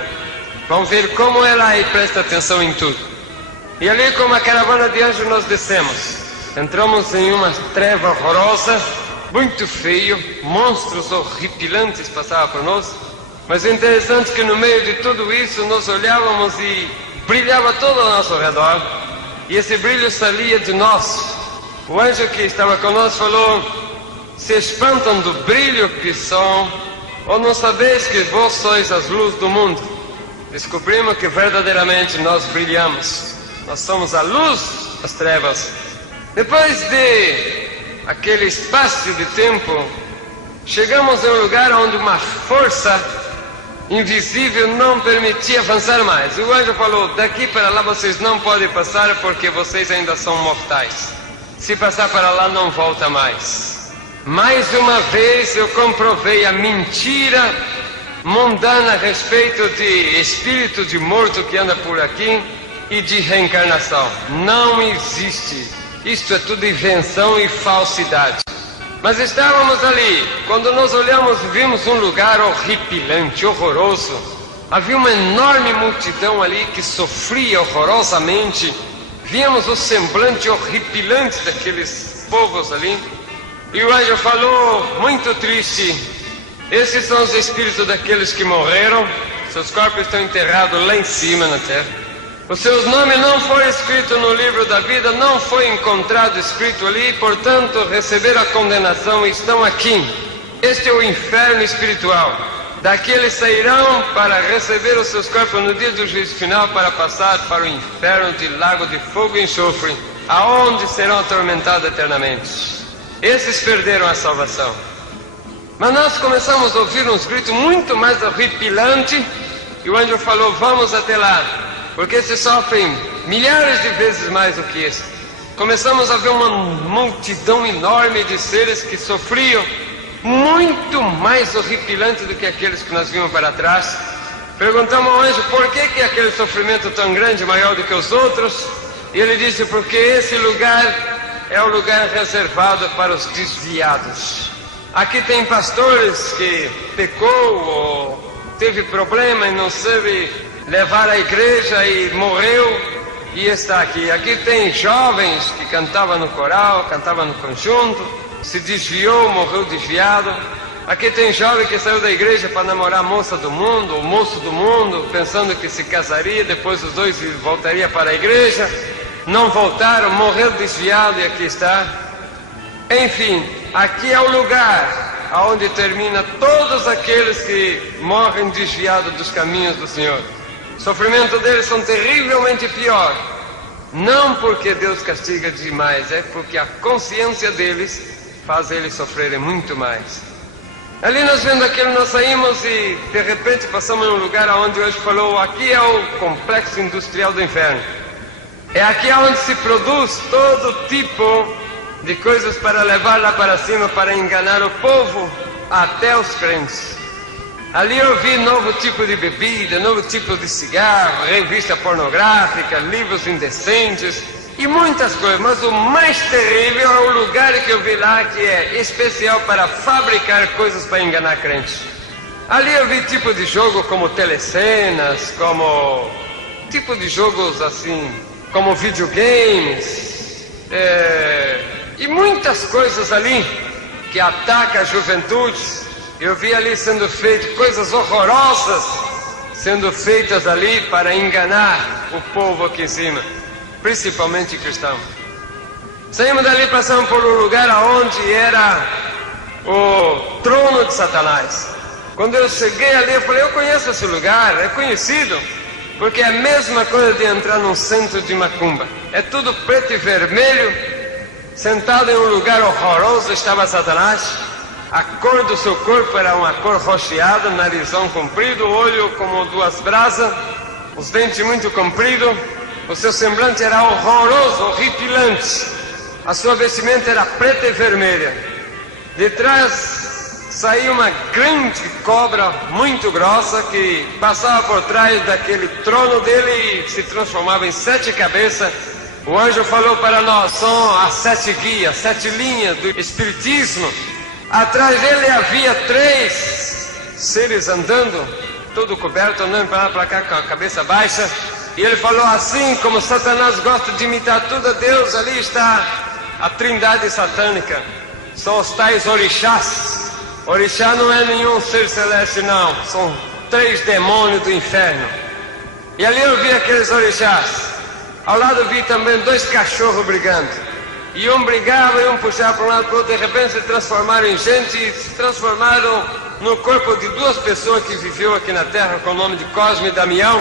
vão ver como é lá e presta atenção em tudo. E ali, com uma caravana de anjos, nós descemos. Entramos em uma treva horrorosa, muito feio, monstros horripilantes passavam por nós. Mas o interessante é que no meio de tudo isso nós olhávamos e brilhava todo ao nosso redor, e esse brilho saía de nós. O anjo que estava conosco falou: se espantam do brilho que são, ou não sabeis que vós sois as luzes do mundo? Descobrimos que verdadeiramente nós brilhamos, nós somos a luz das trevas. Depois de aquele espaço de tempo, chegamos a um lugar onde uma força invisível não permitia avançar mais. O anjo falou: daqui para lá vocês não podem passar, porque vocês ainda são mortais. Se passar para lá, não volta mais. Mais uma vez eu comprovei a mentira mundana a respeito de espírito de morto que anda por aqui e de reencarnação. Não existe. Isto é tudo invenção e falsidade. Mas estávamos ali, quando nós olhamos, vimos um lugar horripilante, horroroso. Havia uma enorme multidão ali que sofria horrorosamente. Víamos o semblante horripilante daqueles povos ali. E o anjo falou, muito triste: esses são os espíritos daqueles que morreram, seus corpos estão enterrados lá em cima na terra. Os seus nomes não foram escritos no livro da vida, não foi encontrado escrito ali, portanto receberam a condenação e estão aqui. Este é o inferno espiritual. Daqui eles sairão para receber os seus corpos no dia do juízo final, para passar para o inferno de lago de fogo e enxofre, aonde serão atormentados eternamente. Esses perderam a salvação. Mas nós começamos a ouvir uns gritos muito mais horripilantes, e o anjo falou: vamos até lá, porque se sofrem milhares de vezes mais do que esse. Começamos a ver uma multidão enorme de seres que sofriam muito mais horripilante do que aqueles que nós vimos para trás. Perguntamos ao anjo por que aquele sofrimento tão grande, maior do que os outros, e ele disse: porque esse lugar é o lugar reservado para os desviados. Aqui tem pastores que pecou ou teve problema e não soube levar a igreja e morreu e está aqui. Aqui tem jovens que cantavam no coral, cantavam no conjunto, se desviou, morreu desviado. Aqui tem jovem que saiu da igreja para namorar a moça do mundo, ou moço do mundo, pensando que se casaria, depois os dois voltariam para a igreja. Não voltaram, morreu desviado e aqui está. Enfim, aqui é o lugar onde termina todos aqueles que morrem desviados dos caminhos do Senhor. O sofrimento deles são terrivelmente pior. Não porque Deus castiga demais, é porque a consciência deles faz eles sofrerem muito mais. Ali nós vendo aquilo, nós saímos e de repente passamos em um lugar onde hoje falou, aqui é o complexo industrial do inferno. É aqui onde se produz todo tipo de coisas para levar lá para cima, para enganar o povo, até os crentes. Ali eu vi novo tipo de bebida, novo tipo de cigarro, revista pornográfica, livros indecentes e muitas coisas. Mas o mais terrível é o lugar que eu vi lá, que é especial para fabricar coisas para enganar crentes. Ali eu vi tipo de jogo como telecenas, como tipo de jogos assim, como videogames, e muitas coisas ali que atacam a juventude. Eu vi ali sendo feito coisas horrorosas, sendo feitas ali para enganar o povo aqui em cima, principalmente cristão. Saímos dali, passamos por um lugar onde era o trono de Satanás. Quando eu cheguei ali, eu falei, eu conheço esse lugar, é conhecido, porque é a mesma coisa de entrar num centro de macumba. É tudo preto e vermelho, sentado em um lugar horroroso estava Satanás. A cor do seu corpo era uma cor rocheada, narizão comprido, olho como duas brasas, os dentes muito compridos, o seu semblante era horroroso, horripilante. A sua vestimenta era preta e vermelha. De trás saía uma grande cobra muito grossa que passava por trás daquele trono dele e se transformava em 7 cabeças. O anjo falou para nós, são as 7 guias, 7 linhas do Espiritismo. Atrás dele havia 3 seres andando, todo coberto, andando para lá para cá com a cabeça baixa. E ele falou assim, como Satanás gosta de imitar tudo a Deus, ali está a trindade satânica. São os tais orixás. Orixá não é nenhum ser celeste não, são 3 demônios do inferno. E ali eu vi aqueles orixás. Ao lado vi também 2 cachorros brigando. E um brigava e um puxava para um lado para o outro. De repente se transformaram em gente e se transformaram no corpo de 2 pessoas que viveu aqui na Terra com o nome de Cosme e Damião.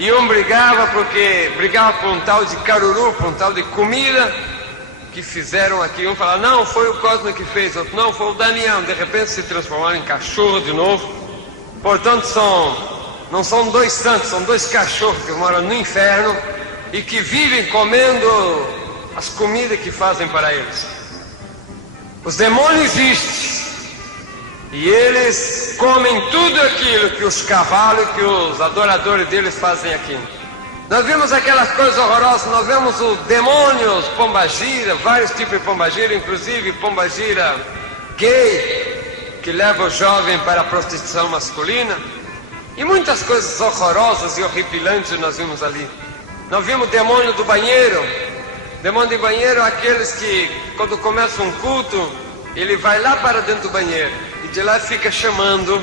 E um brigava porque brigava por um tal de caruru, por um tal de comida que fizeram aqui. Um falava, não, foi o Cosme que fez, outro, não, foi o Damião. De repente se transformaram em cachorro de novo. Portanto, não são 2 santos, são 2 cachorros que moram no inferno e que vivem comendo as comidas que fazem para eles. Os demônios existem e eles comem tudo aquilo que os cavalos, que os adoradores deles fazem aqui. Nós vimos aquelas coisas horrorosas, nós vemos o demônio, os pombagira, vários tipos de pombagira, inclusive pombagira gay, que leva o jovem para a prostituição masculina, e muitas coisas horrorosas e horripilantes nós vimos ali. Nós vimos o demônio do banheiro. Demônio de banheiro é aqueles que, quando começa um culto, ele vai lá para dentro do banheiro e de lá fica chamando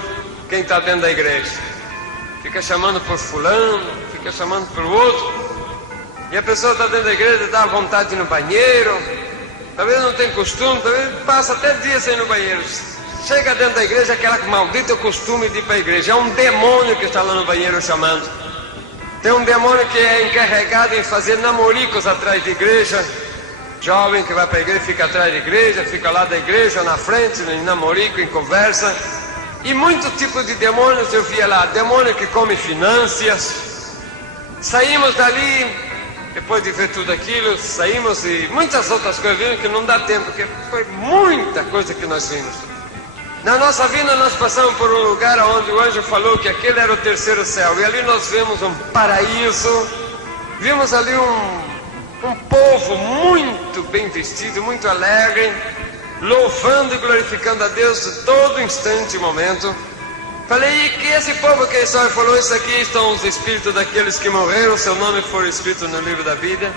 quem está dentro da igreja. Fica chamando por fulano, fica chamando por outro. E a pessoa está dentro da igreja, dá vontade de ir no banheiro. Talvez não tenha costume, talvez passa até dias sem ir no banheiro. Chega dentro da igreja, aquela maldita costume de ir para a igreja. É um demônio que está lá no banheiro chamando. Tem um demônio que é encarregado em fazer namoricos atrás de igreja. Jovem que vai para a igreja, fica atrás da igreja, fica lá da igreja, na frente, em namorico, em conversa. E muito tipo de demônios eu via lá. Demônio que come finanças. Saímos dali, depois de ver tudo aquilo, saímos e muitas outras coisas vimos que não dá tempo, porque foi muita coisa que nós vimos. Na nossa vida nós passamos por um lugar onde o anjo falou que aquele era o 3º céu. E ali nós vimos um paraíso. Vimos ali um povo muito bem vestido, muito alegre, louvando e glorificando a Deus de todo instante e momento. Falei, e que esse povo que só ele falou, isso aqui estão os espíritos daqueles que morreram, seu nome for escrito no livro da vida.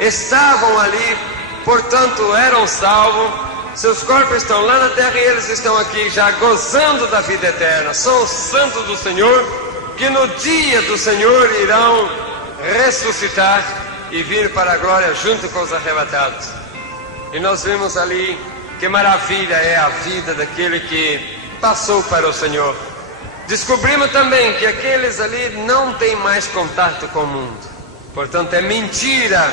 Estavam ali, portanto eram salvos. Seus corpos estão lá na terra e eles estão aqui já gozando da vida eterna. São os santos do Senhor que no dia do Senhor irão ressuscitar e vir para a glória junto com os arrebatados. E nós vimos ali que maravilha é a vida daquele que passou para o Senhor. Descobrimos também que aqueles ali não têm mais contato com o mundo. Portanto, é mentira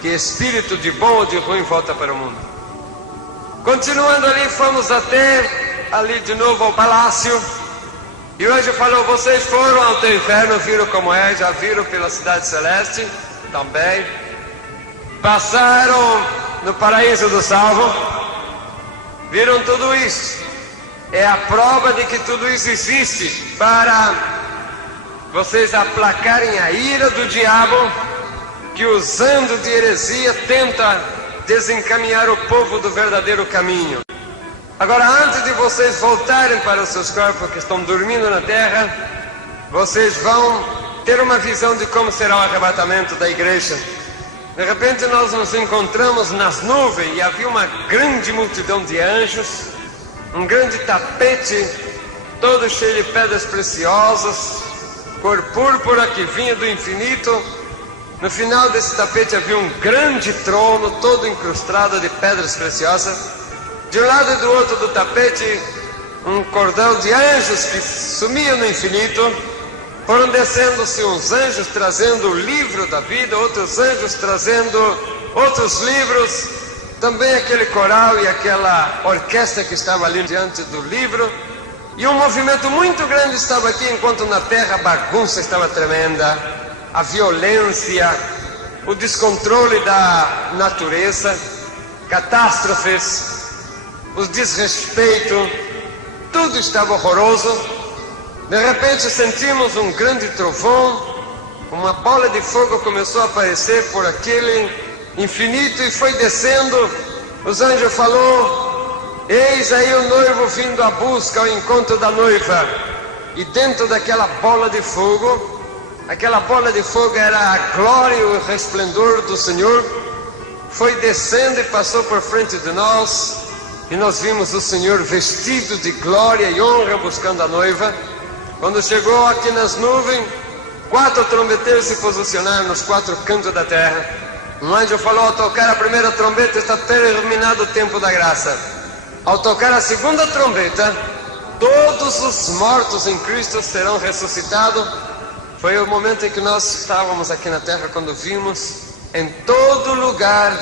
que espírito de bom ou de ruim volta para o mundo. Continuando ali, fomos até ali de novo ao palácio. E o anjo falou: vocês foram ao teu inferno, viram como é, já viram pela cidade celeste também. Passaram no paraíso do salvo, viram tudo isso. É a prova de que tudo isso existe, para vocês aplacarem a ira do diabo, que usando de heresia tenta desencaminhar o povo do verdadeiro caminho. Agora, antes de vocês voltarem para os seus corpos que estão dormindo na terra, vocês vão ter uma visão de como será o arrebatamento da igreja. De repente nós nos encontramos nas nuvens e havia uma grande multidão de anjos, um grande tapete, todo cheio de pedras preciosas, cor púrpura que vinha do infinito. No final desse tapete havia um grande trono, todo incrustado de pedras preciosas. De um lado e do outro do tapete, um cordão de anjos que sumiam no infinito. Foram descendo-se uns anjos trazendo o livro da vida, outros anjos trazendo outros livros, também aquele coral e aquela orquestra que estava ali diante do livro. E um movimento muito grande estava aqui, enquanto na terra a bagunça estava tremenda, a violência, o descontrole da natureza, catástrofes, o desrespeito, tudo estava horroroso. De repente sentimos um grande trovão, uma bola de fogo começou a aparecer por aquele infinito e foi descendo. Os anjos falou: eis aí o noivo vindo à busca, ao encontro da noiva. E dentro daquela bola de fogo, aquela bola de fogo era a glória e o resplendor do Senhor, foi descendo e passou por frente de nós. E nós vimos o Senhor vestido de glória e honra buscando a noiva. Quando chegou aqui nas nuvens, 4 trombeteiros se posicionaram nos 4 cantos da terra. Um anjo falou: ao tocar a primeira trombeta está terminado o tempo da graça. Ao tocar a segunda trombeta, todos os mortos em Cristo serão ressuscitados. Foi o momento em que nós estávamos aqui na terra, quando vimos em todo lugar,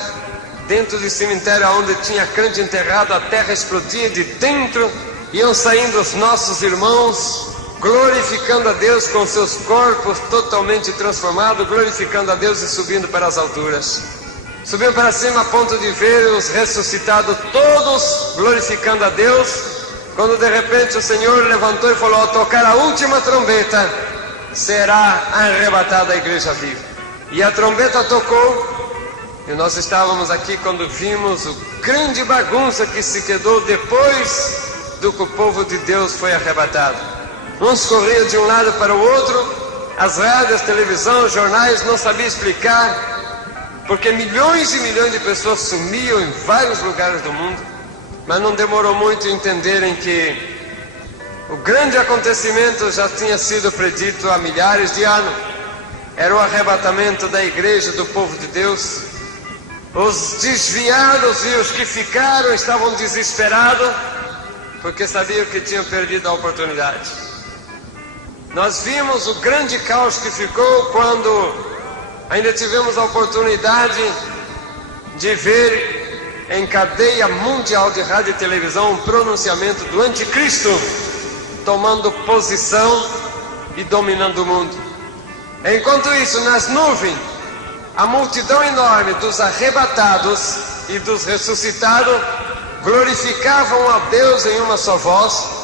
dentro do cemitério onde tinha crente enterrado, a terra explodia de dentro, iam saindo os nossos irmãos, glorificando a Deus com seus corpos totalmente transformados, glorificando a Deus e subindo para as alturas. Subiam para cima a ponto de ver os ressuscitados todos glorificando a Deus, quando de repente o Senhor levantou e falou: ao tocar a última trombeta, será arrebatada a igreja viva. E a trombeta tocou, e nós estávamos aqui quando vimos o grande bagunça que se quedou depois do que o povo de Deus foi arrebatado. Uns corriam de um lado para o outro, as rádios, televisão, jornais não sabiam explicar, porque milhões e milhões de pessoas sumiam em vários lugares do mundo. Mas não demorou muito a entenderem que o grande acontecimento já tinha sido predito há milhares de anos. Era o arrebatamento da igreja, do povo de Deus. Os desviados e os que ficaram estavam desesperados, porque sabiam que tinham perdido a oportunidade. Nós vimos o grande caos que ficou quando ainda tivemos a oportunidade de ver em cadeia mundial de rádio e televisão um pronunciamento do anticristo tomando posição e dominando o mundo. Enquanto isso, nas nuvens, a multidão enorme dos arrebatados e dos ressuscitados glorificavam a Deus em uma só voz.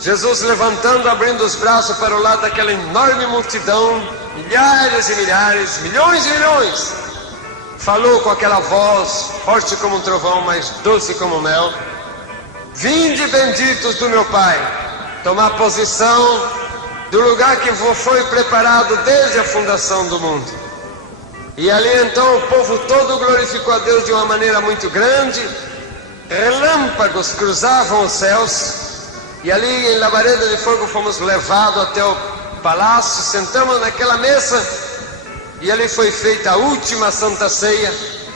Jesus levantando, abrindo os braços para o lado daquela enorme multidão, milhares e milhares, milhões e milhões, falou com aquela voz forte como um trovão, mas doce como mel: vinde benditos do meu Pai, tomar posição do lugar que foi preparado desde a fundação do mundo. E ali então o povo todo glorificou a Deus de uma maneira muito grande. Relâmpagos cruzavam os céus. E ali em labareda de fogo fomos levados até o palácio, sentamos naquela mesa, e ali foi feita a última Santa Ceia,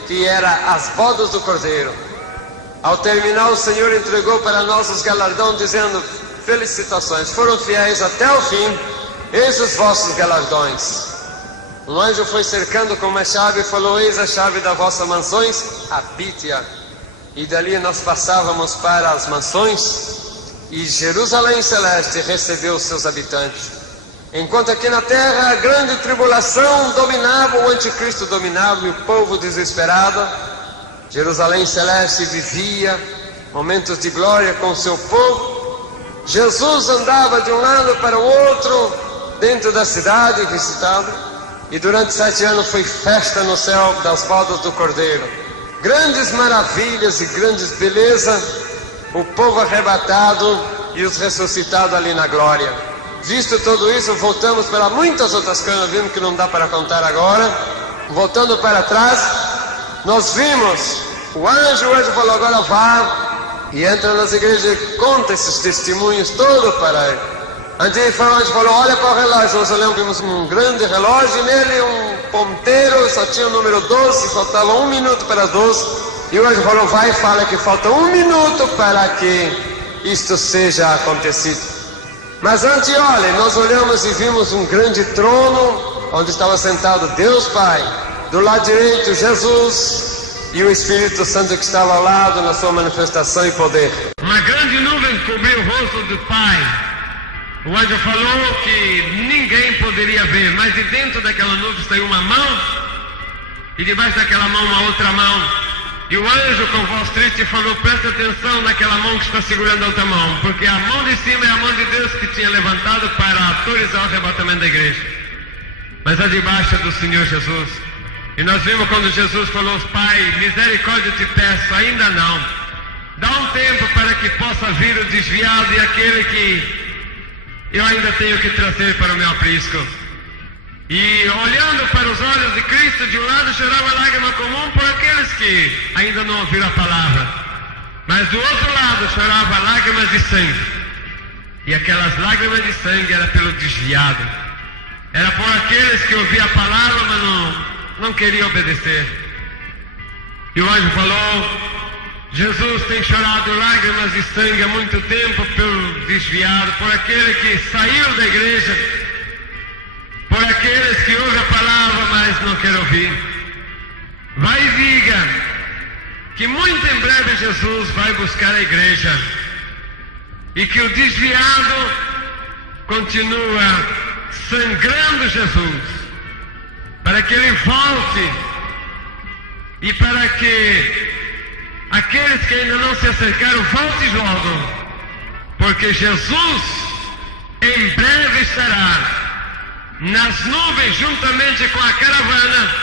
que era as bodas do Cordeiro. Ao terminar, o Senhor entregou para nós os galardões, dizendo: felicitações, foram fiéis até o fim, eis os vossos galardões. Um anjo foi cercando com uma chave e falou: eis a chave das vossas mansões, habite-a. e dali nós passávamos para as mansões, e Jerusalém Celeste recebeu os seus habitantes. Enquanto aqui na terra a grande tribulação dominava, o anticristo dominava e o povo desesperado, Jerusalém Celeste vivia momentos de glória com o seu povo. Jesus andava de um lado para o outro dentro da cidade visitado, e durante 7 anos foi festa no céu das bodas do Cordeiro. Grandes maravilhas e grandes belezas, o povo arrebatado e os ressuscitados ali na glória. Visto tudo isso, voltamos para muitas outras coisas, vimos que não dá para contar agora. Voltando para trás, nós vimos o anjo falou: agora vá e entra nas igrejas e conta esses testemunhos todos para ele. Antes ele falou, o anjo falou: olha para o relógio. Nós olhamos, vimos um grande relógio e nele um ponteiro, só tinha o número 12, faltava 1 minuto para as 12. E o anjo falou: vai e fala que falta 1 minuto para que isto seja acontecido. Mas antes, olha, nós olhamos e vimos um grande trono, onde estava sentado Deus Pai, do lado direito Jesus e o Espírito Santo que estava ao lado na sua manifestação e poder. Uma grande nuvem cobriu o rosto do Pai. O anjo falou que ninguém poderia ver, mas de dentro daquela nuvem saiu uma mão, e debaixo daquela mão uma outra mão. E o anjo com voz triste falou: presta atenção naquela mão que está segurando a outra mão, porque a mão de cima é a mão de Deus que tinha levantado para autorizar o arrebatamento da igreja, mas a de baixo é do Senhor Jesus. E nós vimos quando Jesus falou: Pai, misericórdia te peço, ainda não, dá um tempo para que possa vir o desviado e aquele que eu ainda tenho que trazer para o meu aprisco. E olhando para os olhos de Cristo, de um lado chorava lágrima comum por aqueles que ainda não ouviram a palavra, mas do outro lado chorava lágrimas de sangue. E aquelas lágrimas de sangue era pelo desviado, era por aqueles que ouviam a palavra, mas não queriam obedecer. E o anjo falou: Jesus tem chorado lágrimas de sangue há muito tempo pelo desviado, por aquele que saiu da igreja, por aqueles que ouvem a palavra, mas não querem ouvir. Vai e diga que muito em breve Jesus vai buscar a igreja e que o desviado continua sangrando Jesus, para que ele volte e para que aqueles que ainda não se acercaram voltem logo, porque Jesus em breve estará nas nuvens juntamente com a caravana,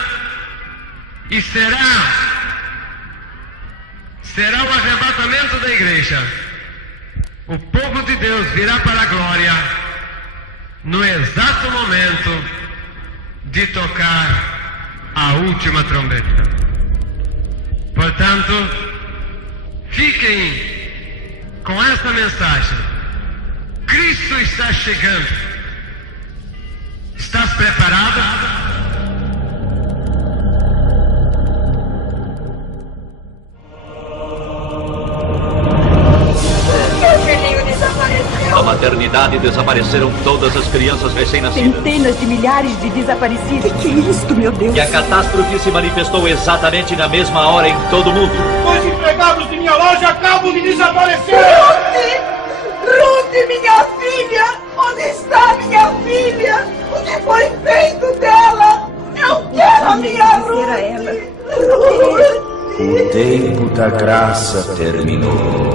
e será o arrebatamento da igreja. O povo de Deus virá para a glória no exato momento de tocar a última trombeta. Portanto, fiquem com esta mensagem: Cristo está chegando. Estás preparado? Meu filhinho desapareceu. Na maternidade desapareceram todas as crianças recém-nascidas. Centenas de milhares de desaparecidos. Que é isto, meu Deus? E a catástrofe se manifestou exatamente na mesma hora em todo o mundo. 2 empregados de minha loja acabam de desaparecer! Ruth, minha filha! Onde está minha filha? O que foi feito dela? Eu quero a minha Ruth! O tempo da graça terminou.